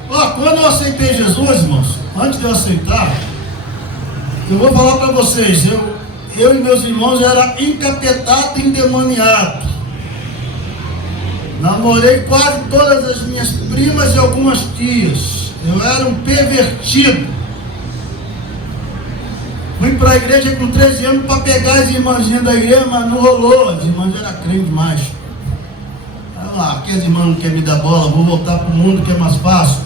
Ó, quando eu aceitei Jesus, irmãos, antes de eu aceitar, eu vou falar para vocês, eu e meus irmãos era encapetado e endemoniado. Namorei quase todas as minhas primas e algumas tias. Eu era um pervertido. Fui para a igreja com 13 anos para pegar as irmãzinhas da igreja, mas não rolou. As irmãs eram crentes demais. Aqueles irmãos não querem me dar bola, vou voltar para o mundo que é mais fácil.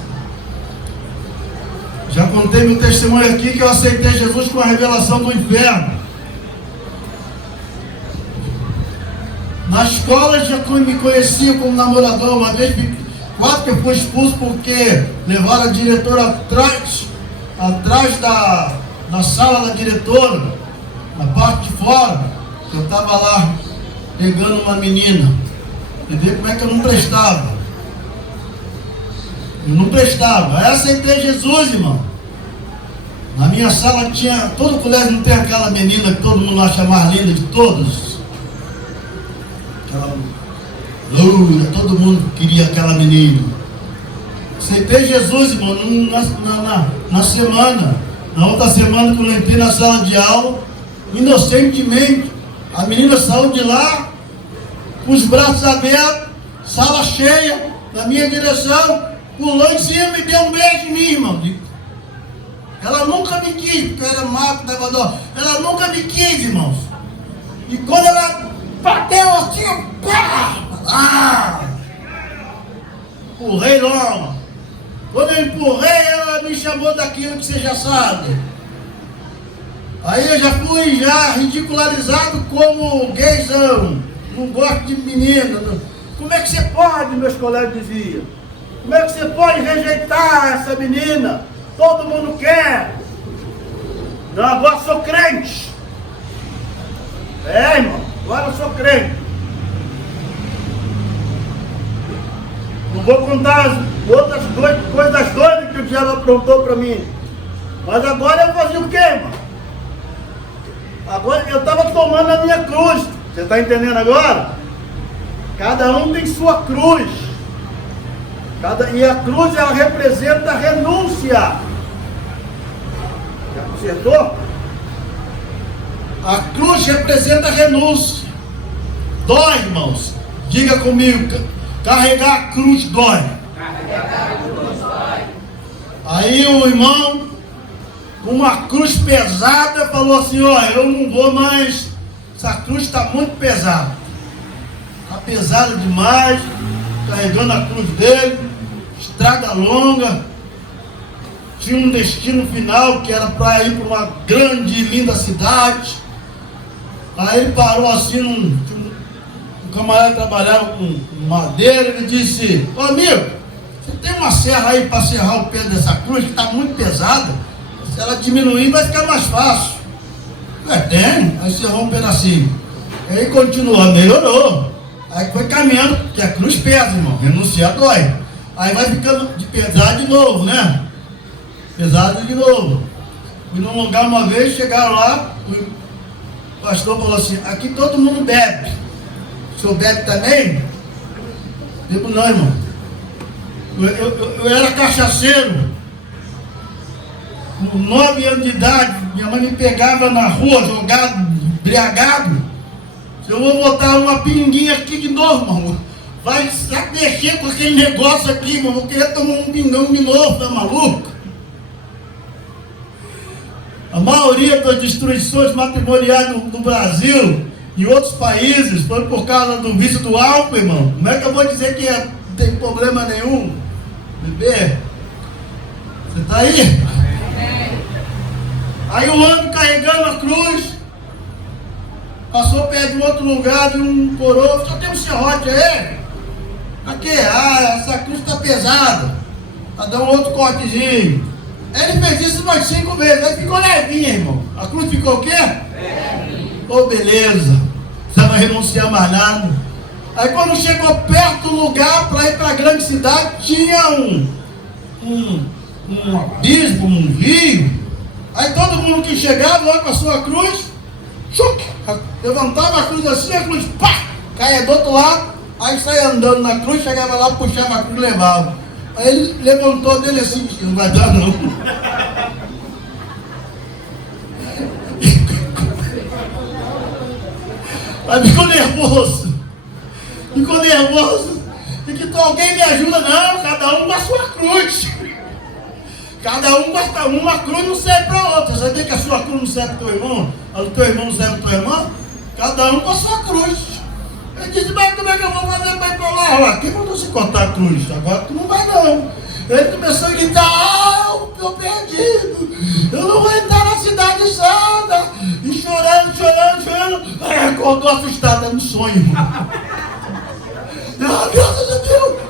Já contei meu testemunho aqui que eu aceitei Jesus com a revelação do inferno. Na escola já me conheciam como namorador. Uma vez, quase que eu fui expulso porque levaram a diretora atrás da sala da diretora, na parte de fora. Eu estava lá pegando uma menina. E ver como é que eu não prestava. Eu não prestava. Aí aceitei Jesus, irmão. Na minha sala tinha, todo colégio não tem aquela menina que todo mundo acha mais linda de todos. Aquela loura, todo mundo queria aquela menina. Aceitei Jesus, irmão, na semana. Na outra semana, quando eu entrei na sala de aula, inocentemente, a menina saiu de lá, com os braços abertos, sala cheia, na minha direção, pulou em cima e deu um beijo em mim, irmão. Ela nunca me quis, porque eu era mago, ela nunca me quis, irmãos. E quando ela bateu assim, pá! Empurrei logo. Quando eu empurrei, ela me chamou daquilo que você já sabe. Aí eu já fui ridicularizado como gaysão. Não gosto de menina. Como é que você pode, meus colegas diziam? Como é que você pode rejeitar essa menina? Todo mundo quer. Não, agora sou crente. É, irmão, agora eu sou crente. Não vou contar as outras coisas doidas que o diabo aprontou para mim. Mas agora eu fazia o quê, irmão? Agora eu estava tomando a minha cruz. Você está entendendo agora? Cada um tem sua cruz. E a cruz, ela representa a renúncia. Já acertou? A cruz representa a renúncia. Dói, irmãos. Diga comigo. Carregar a cruz dói. Carregar a cruz dói. Aí o irmão, com uma cruz pesada, falou assim: ó, eu não vou mais. Essa cruz está muito pesada. Está pesada demais. Carregando a cruz dele. Estrada longa. Tinha um destino final que era para ir para uma grande e linda cidade. Aí ele parou assim, um camarada trabalhava com madeira. Ele disse: ô amigo, você tem uma serra aí para serrar o pé dessa cruz que está muito pesada? Se ela diminuir vai ficar mais fácil. Tem. Aí serrou um pedacinho. Aí continuou, melhorou. Aí foi caminhando, porque a cruz pesa, irmão. Renunciar dói. Aí vai ficando de pesado de novo, né? Pesado de novo. Fui num lugar uma vez, chegaram lá, o pastor falou assim, aqui todo mundo bebe. O senhor bebe também? Eu digo, não, irmão. Eu era cachaceiro. Com 9 anos de idade, minha mãe me pegava na rua, jogado, embriagado. Se eu vou botar uma pinguinha aqui de novo, irmão, vai mexer com aquele negócio aqui, irmão. Vou querer tomar um pingão de novo, tá maluco? A maioria das destruições matrimoniais no Brasil e outros países foi por causa do vício do álcool, irmão. Como é que eu vou dizer que não tem problema nenhum? Bebê, você está aí? Aí o homem carregando a cruz, passou perto de outro lugar, de um coroa, só tem um serrote aí. Aqui, essa cruz está pesada. Vai dar um outro cortezinho. Ele fez isso umas 5 vezes, aí ficou levinha, irmão. A cruz ficou o quê? Oh, beleza. Não precisava renunciar mais nada. Aí quando chegou perto do lugar para ir para a grande cidade, tinha um abismo, um rio. Aí todo mundo que chegava lá com a sua cruz, levantava a cruz assim, a cruz, pá, caia do outro lado, aí saia andando na cruz, chegava lá, puxava a cruz e levava. Aí ele levantou dele assim, não vai dar não. Aí ficou nervoso. E que alguém me ajuda, não, cada um com a sua cruz. Cada um gosta uma cruz não serve para outra. Você sabia que a sua cruz não serve para o teu irmão? A do teu irmão não serve para a tua irmã? Cada um com a sua cruz. Ele disse, mas como é que eu vou fazer para ir para lá? Quem mandou se cortar a cruz? Agora tu não vai não. Ele começou a gritar, eu estou perdido. Eu não vou entrar na cidade santa. E chorando. Aí acordou assustado, no sonho. Graças a Deus.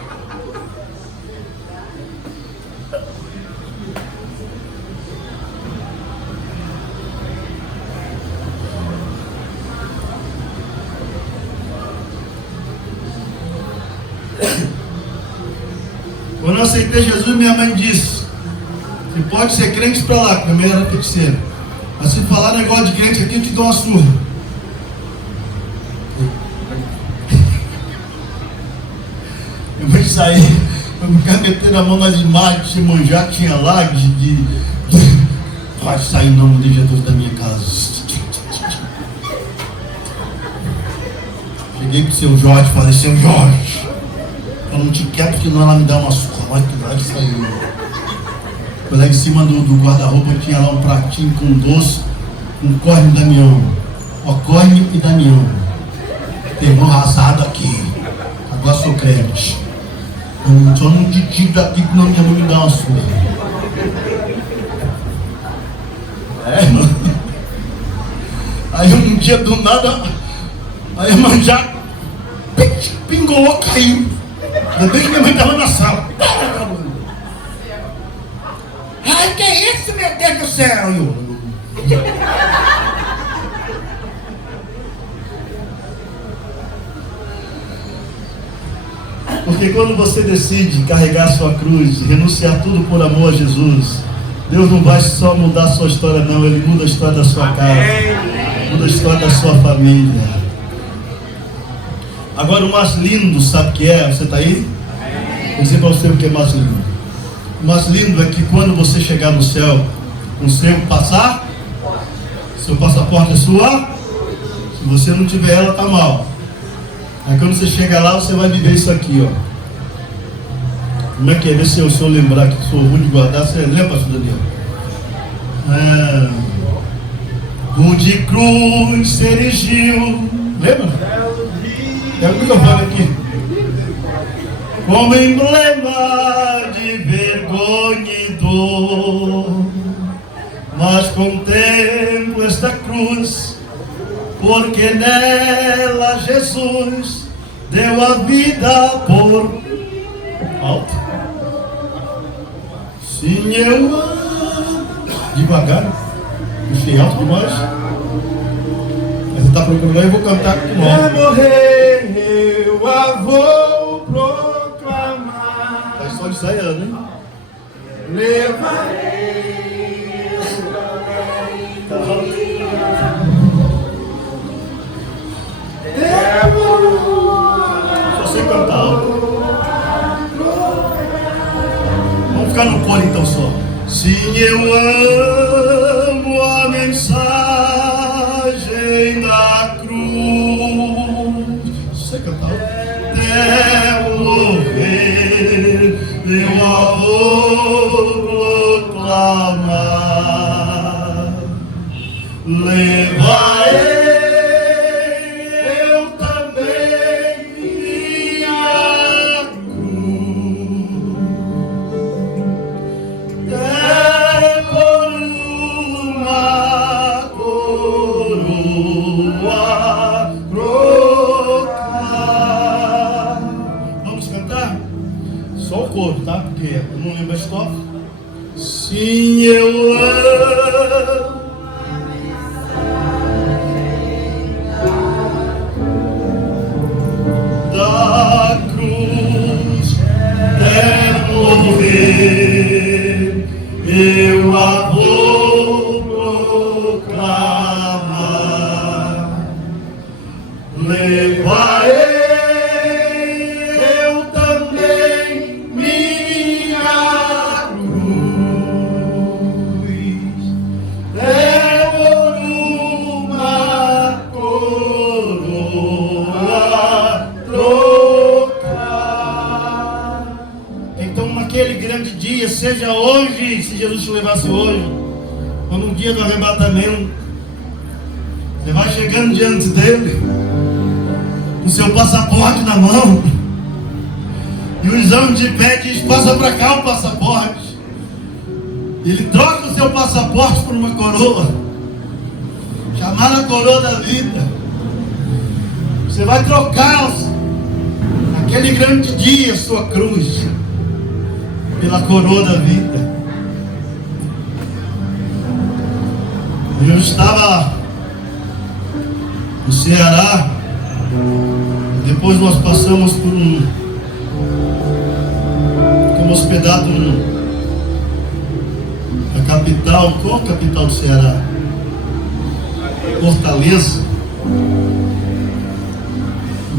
Quando eu aceitei Jesus, minha mãe disse, você pode ser crente para lá, que a minha era feiticeira. Mas se falar negócio de crente aqui, eu te dou uma surra. Eu vou sair, eu me meter a mão nas imagens de manjar, tinha lá, vai sair em nome de Jesus da minha casa. Cheguei pro seu Jorge e falei, seu Jorge, eu não te quero porque não ela me dá uma surra, mas tu vai sair. Foi lá em cima do guarda-roupa tinha lá um pratinho com doce, com Cosme e Damião. Ó, Cosme e Damião. Irmão arrasado aqui. Agora sou crente. Eu só não te tiro daqui porque não minha mãe me dá uma surra. Mano. Aí um dia do nada, a irmã já pingolou, caiu. Ainda bem que minha mãe estava na sala. Ai, que é isso, meu Deus do céu? Porque quando você decide carregar sua cruz, renunciar tudo por amor a Jesus, Deus não vai só mudar a sua história não, Ele muda a história da sua casa, muda a história da sua família. Agora o mais lindo, sabe o que é? Você está aí? Vou dizer para você o que é mais lindo. O mais lindo é que quando você chegar no céu, o seu passar, seu passaporte é sua, se você não tiver ela, está mal. Aí quando você chega lá, você vai viver isso aqui, ó. Como é que é? Vê se eu lembrar que sou ruim de guardar. Você lembra, pastor Daniel? De cruz se erigiu. Lembra? É o que eu falo aqui. Como emblema de vergonha e dor, mas contemplo esta cruz, porque nela Jesus deu a vida por alto. Sim, eu amo. Devagar, puxei alto demais. Mas está procurando, eu vou cantar com o nome. Morrer, eu vou proclamar. Tá só de sair, né? Levarei Tá. Só sei cantar. Vamos ficar no coro então só. Sim, eu amo a mensagem da cruz. Você cantar? Até morrer, eu vou proclamar. Levarei eu também minha cruz. Por uma coroa trocar. Vamos cantar? Só o coro, tá? Porque eu não lembro a estrofe. Sim, eu amo da cruz até morrer. Eu a vou proclamar. Levarei eu também minha cruz. Por uma coroa trocar. Então, naquele grande dia, seja hoje, se Jesus te levasse hoje, ou no dia do arrebatamento, você vai chegando diante dele, com seu passaporte na mão, e o exame de pé diz: passa para cá o passaporte. Ele troca o seu passaporte por uma coroa, chamada coroa da vida. Você vai trocar naquele grande dia sua cruz pela coroa da vida. Eu estava no Ceará, depois nós passamos por ficamos hospedados na capital. Qual a capital do Ceará? Fortaleza.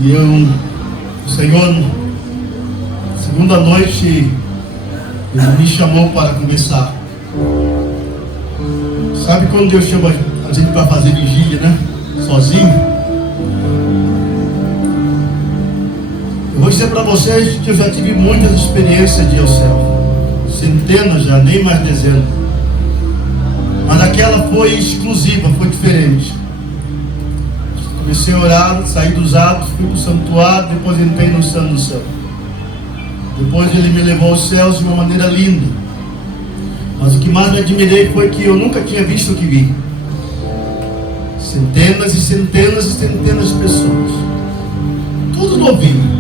E o Senhor, segunda noite, Ele me chamou para conversar. Sabe quando Deus chama a gente para fazer vigília, né? Sozinho? Eu vou dizer para vocês que eu já tive muitas experiências de ir ao céu. Centenas já, nem mais dezenas. Mas aquela foi exclusiva, foi diferente. Comecei a orar, saí dos atos, fui para o santuário, depois entrei no Santo do Céu. Depois Ele me levou aos céus de uma maneira linda. Mas o que mais me admirei foi que eu nunca tinha visto o que vi. Centenas e centenas e centenas de pessoas. Tudo novinho.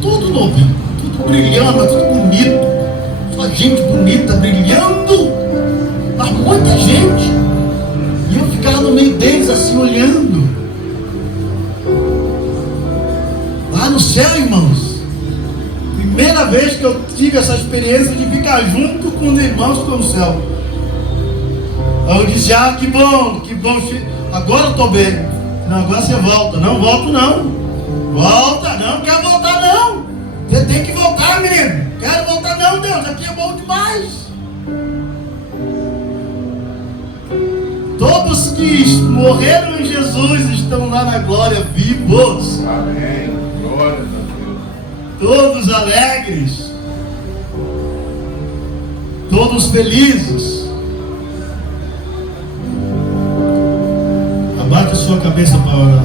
Tudo novinho. Tudo brilhando, tudo bonito. Só gente bonita brilhando. Mas muita gente. E eu ficava no meio deles assim olhando. Lá no céu, irmãos. Primeira vez que eu tive essa experiência de ficar junto com os irmãos que estão no céu. Aí eu disse: ah, que bom, agora eu estou bem. Não, agora você volta. Não, volto não. Volta, não quero voltar não. Você tem que voltar, menino. Quero voltar não, Deus, aqui é bom demais. Todos que morreram em Jesus estão lá na glória, vivos. Amém. Glória a Deus. Todos alegres, todos felizes. Abaixa a sua cabeça para orar.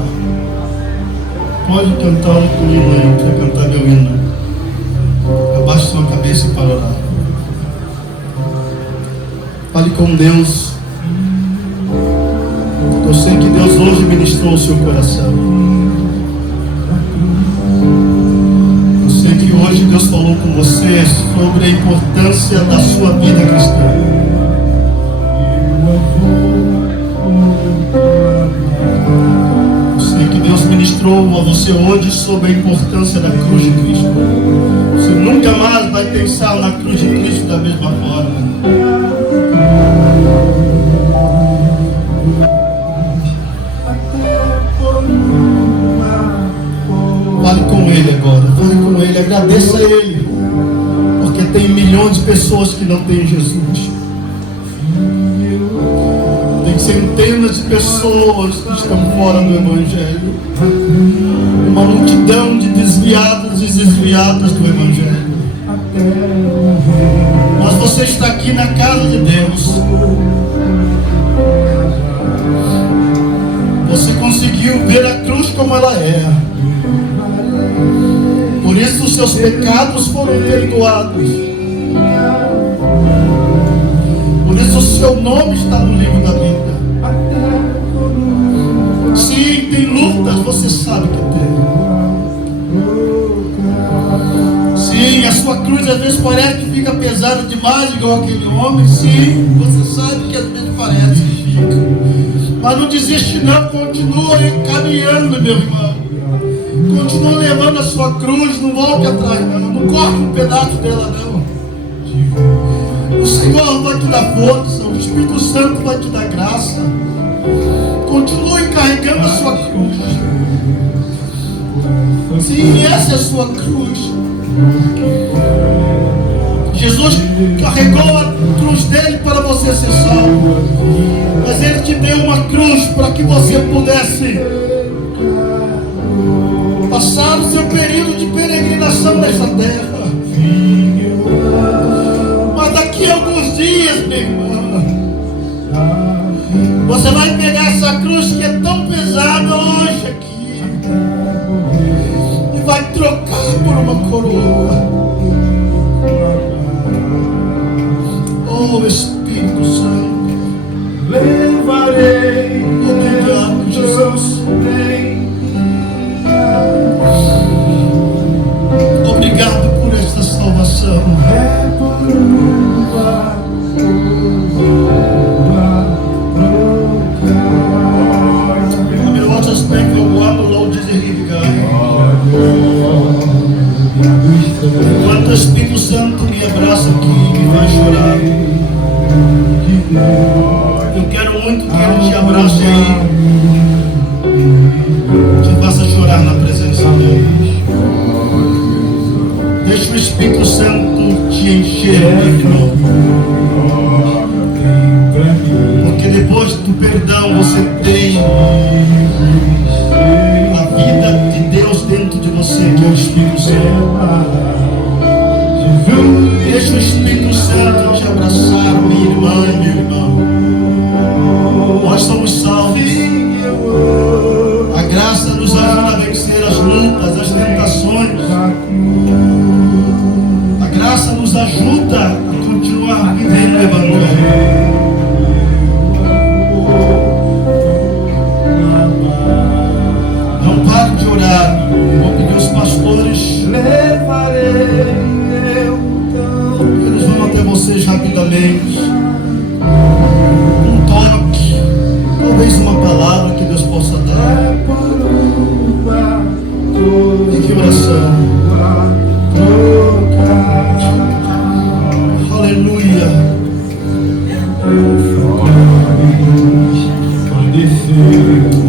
Pode cantar um hino aí, você vai cantar meu hino. Abaixa a sua cabeça para orar. Fale com Deus. Eu sei que Deus hoje ministrou o seu coração. Que hoje Deus falou com você sobre a importância da sua vida cristã. ministrou a você hoje sobre a importância da cruz de Cristo. Você nunca mais vai pensar na cruz de Cristo da mesma forma. Fale com Ele agora, fale com Ele, agradeça a Ele, porque tem milhões de pessoas que não têm Jesus. Tem centenas de pessoas que estão fora do Evangelho. Uma multidão de desviados e desviadas do Evangelho. Mas você está aqui na casa de Deus. Você conseguiu ver a cruz como ela é. Por isso os seus pecados foram perdoados. Por isso o seu nome está no livro da vida. Sim, tem lutas, você sabe que tem. Sim, a sua cruz às vezes parece que fica pesada demais, igual aquele homem. Sim, você sabe que às vezes parece que fica. Mas não desiste não, continua caminhando, meu irmão. Continua levando a sua cruz, não volte atrás não. Não corte um pedaço dela não. O Senhor vai te dar força, o Espírito Santo vai te dar graça. Continue carregando a sua cruz. Sim, essa é a sua cruz. Jesus carregou a cruz dele para você ser salvo. Mas ele te deu uma cruz para que você pudesse passar o seu período de peregrinação nessa terra. Mas daqui a alguns dias, meu irmão, você vai pegar essa cruz que é tão pesada hoje aqui e vai trocar por uma coroa. Oh, Espírito Santo, levarei. Obrigado, Jesus. Obrigado por esta salvação. Meu outro aspecto, eu amo o Lord de Enquanto o Espírito Santo me abraça aqui e me vai chorar, eu quero muito que ele te abrace aí, te faça chorar na presença dele. Deixa o Espírito Santo te encher, meu irmão. Porque depois do perdão você tem a vida de Deus dentro de você, que é o Espírito Santo. Deixa o Espírito Santo te abraçar, minha irmã e meu irmão. Nós somos salvos. A graça nos ajuda a vencer as lutas, as tentações. A graça nos ajuda a continuar vivendo o Evangelho. Não pare de orar. Vou pedir aos pastores. Eles vão até vocês rapidamente. Um toque, talvez uma palavra que Deus possa dar. Fique em oração. Aleluia.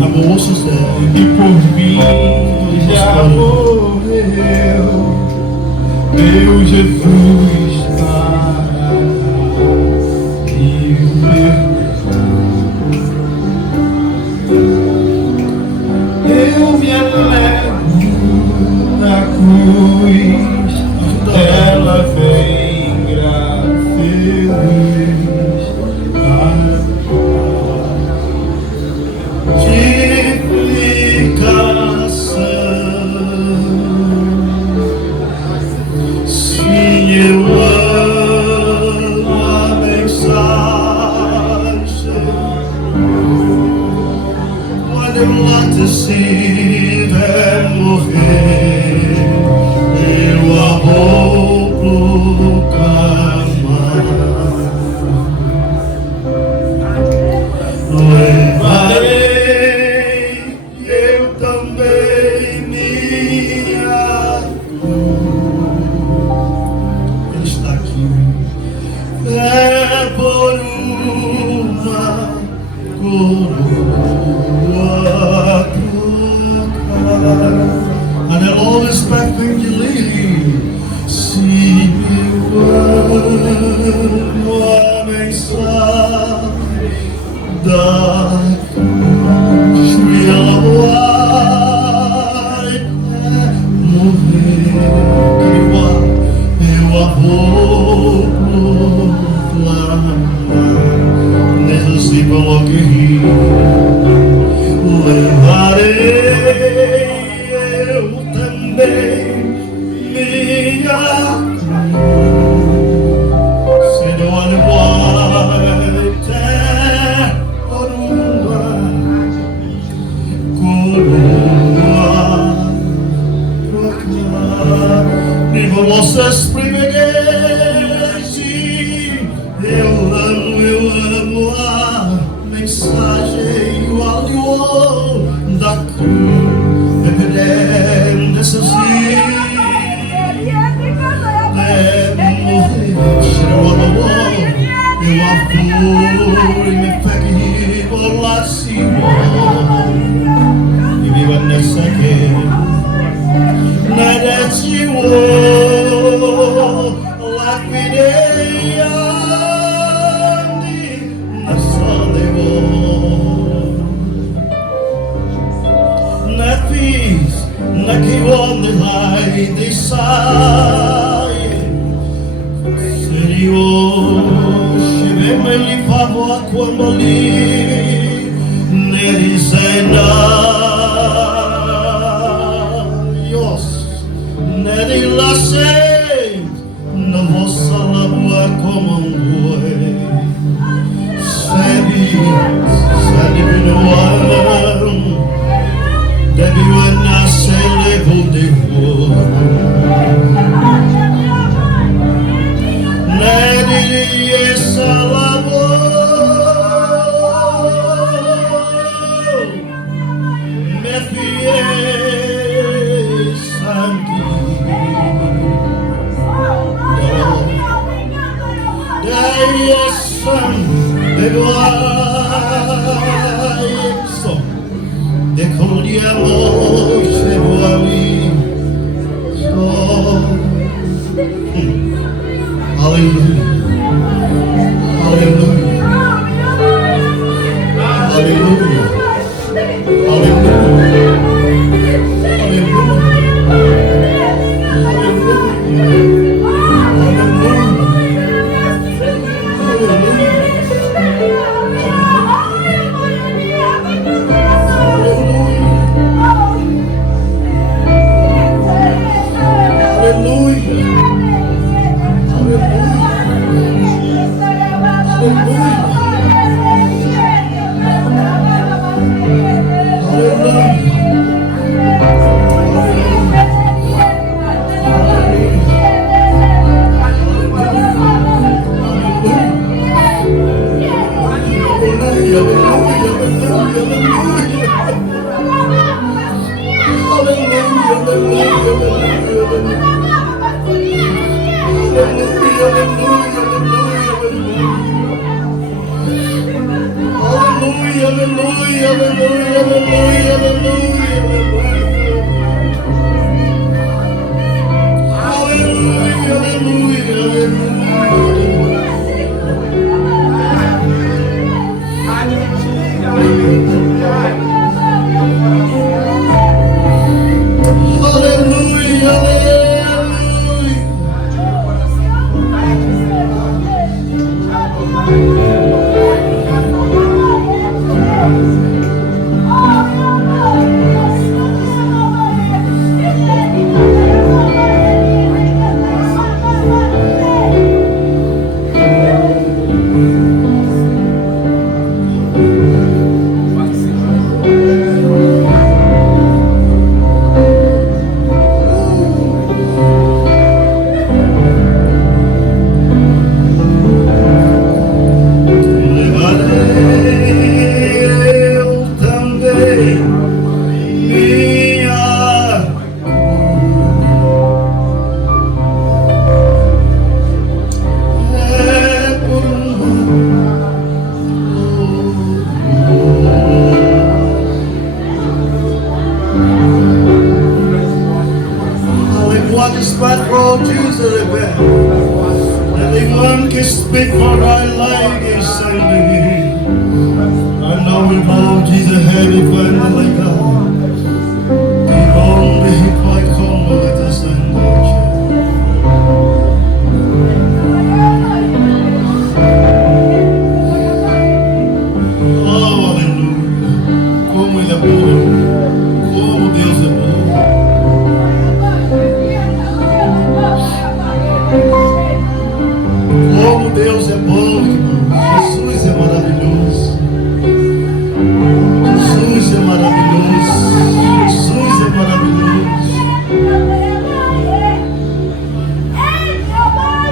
Amor, ouça os céus. E por mim já morreu meu Jesus para viver. Eu me alegro na cruz, ela vem graça e luz. Sim, eu amo a mensagem. Quando eu lá decido morrer, eu a vou a mensagem da cruz e ela vai morrer. Eu a vou proclamar, necessito lo que levarei eu também minha cruz, será o coroa, proclamar. Digo vocês privilégios, eu amo a mensagem, o alho da cruz, evidente se eu avuro e me peguei por lá cima e vivo nessa guerra nada te la videia na solevo na peace na que onde vai de sai me li favor quando li ne disena Dios ne di la sei non vossa la bua come un bue sebi no alam debi una se levo de voi Hallelujah. Hallelujah. Hallelujah. Anyone can speak for thy life is saving. I know we all Jesus had it, but like God.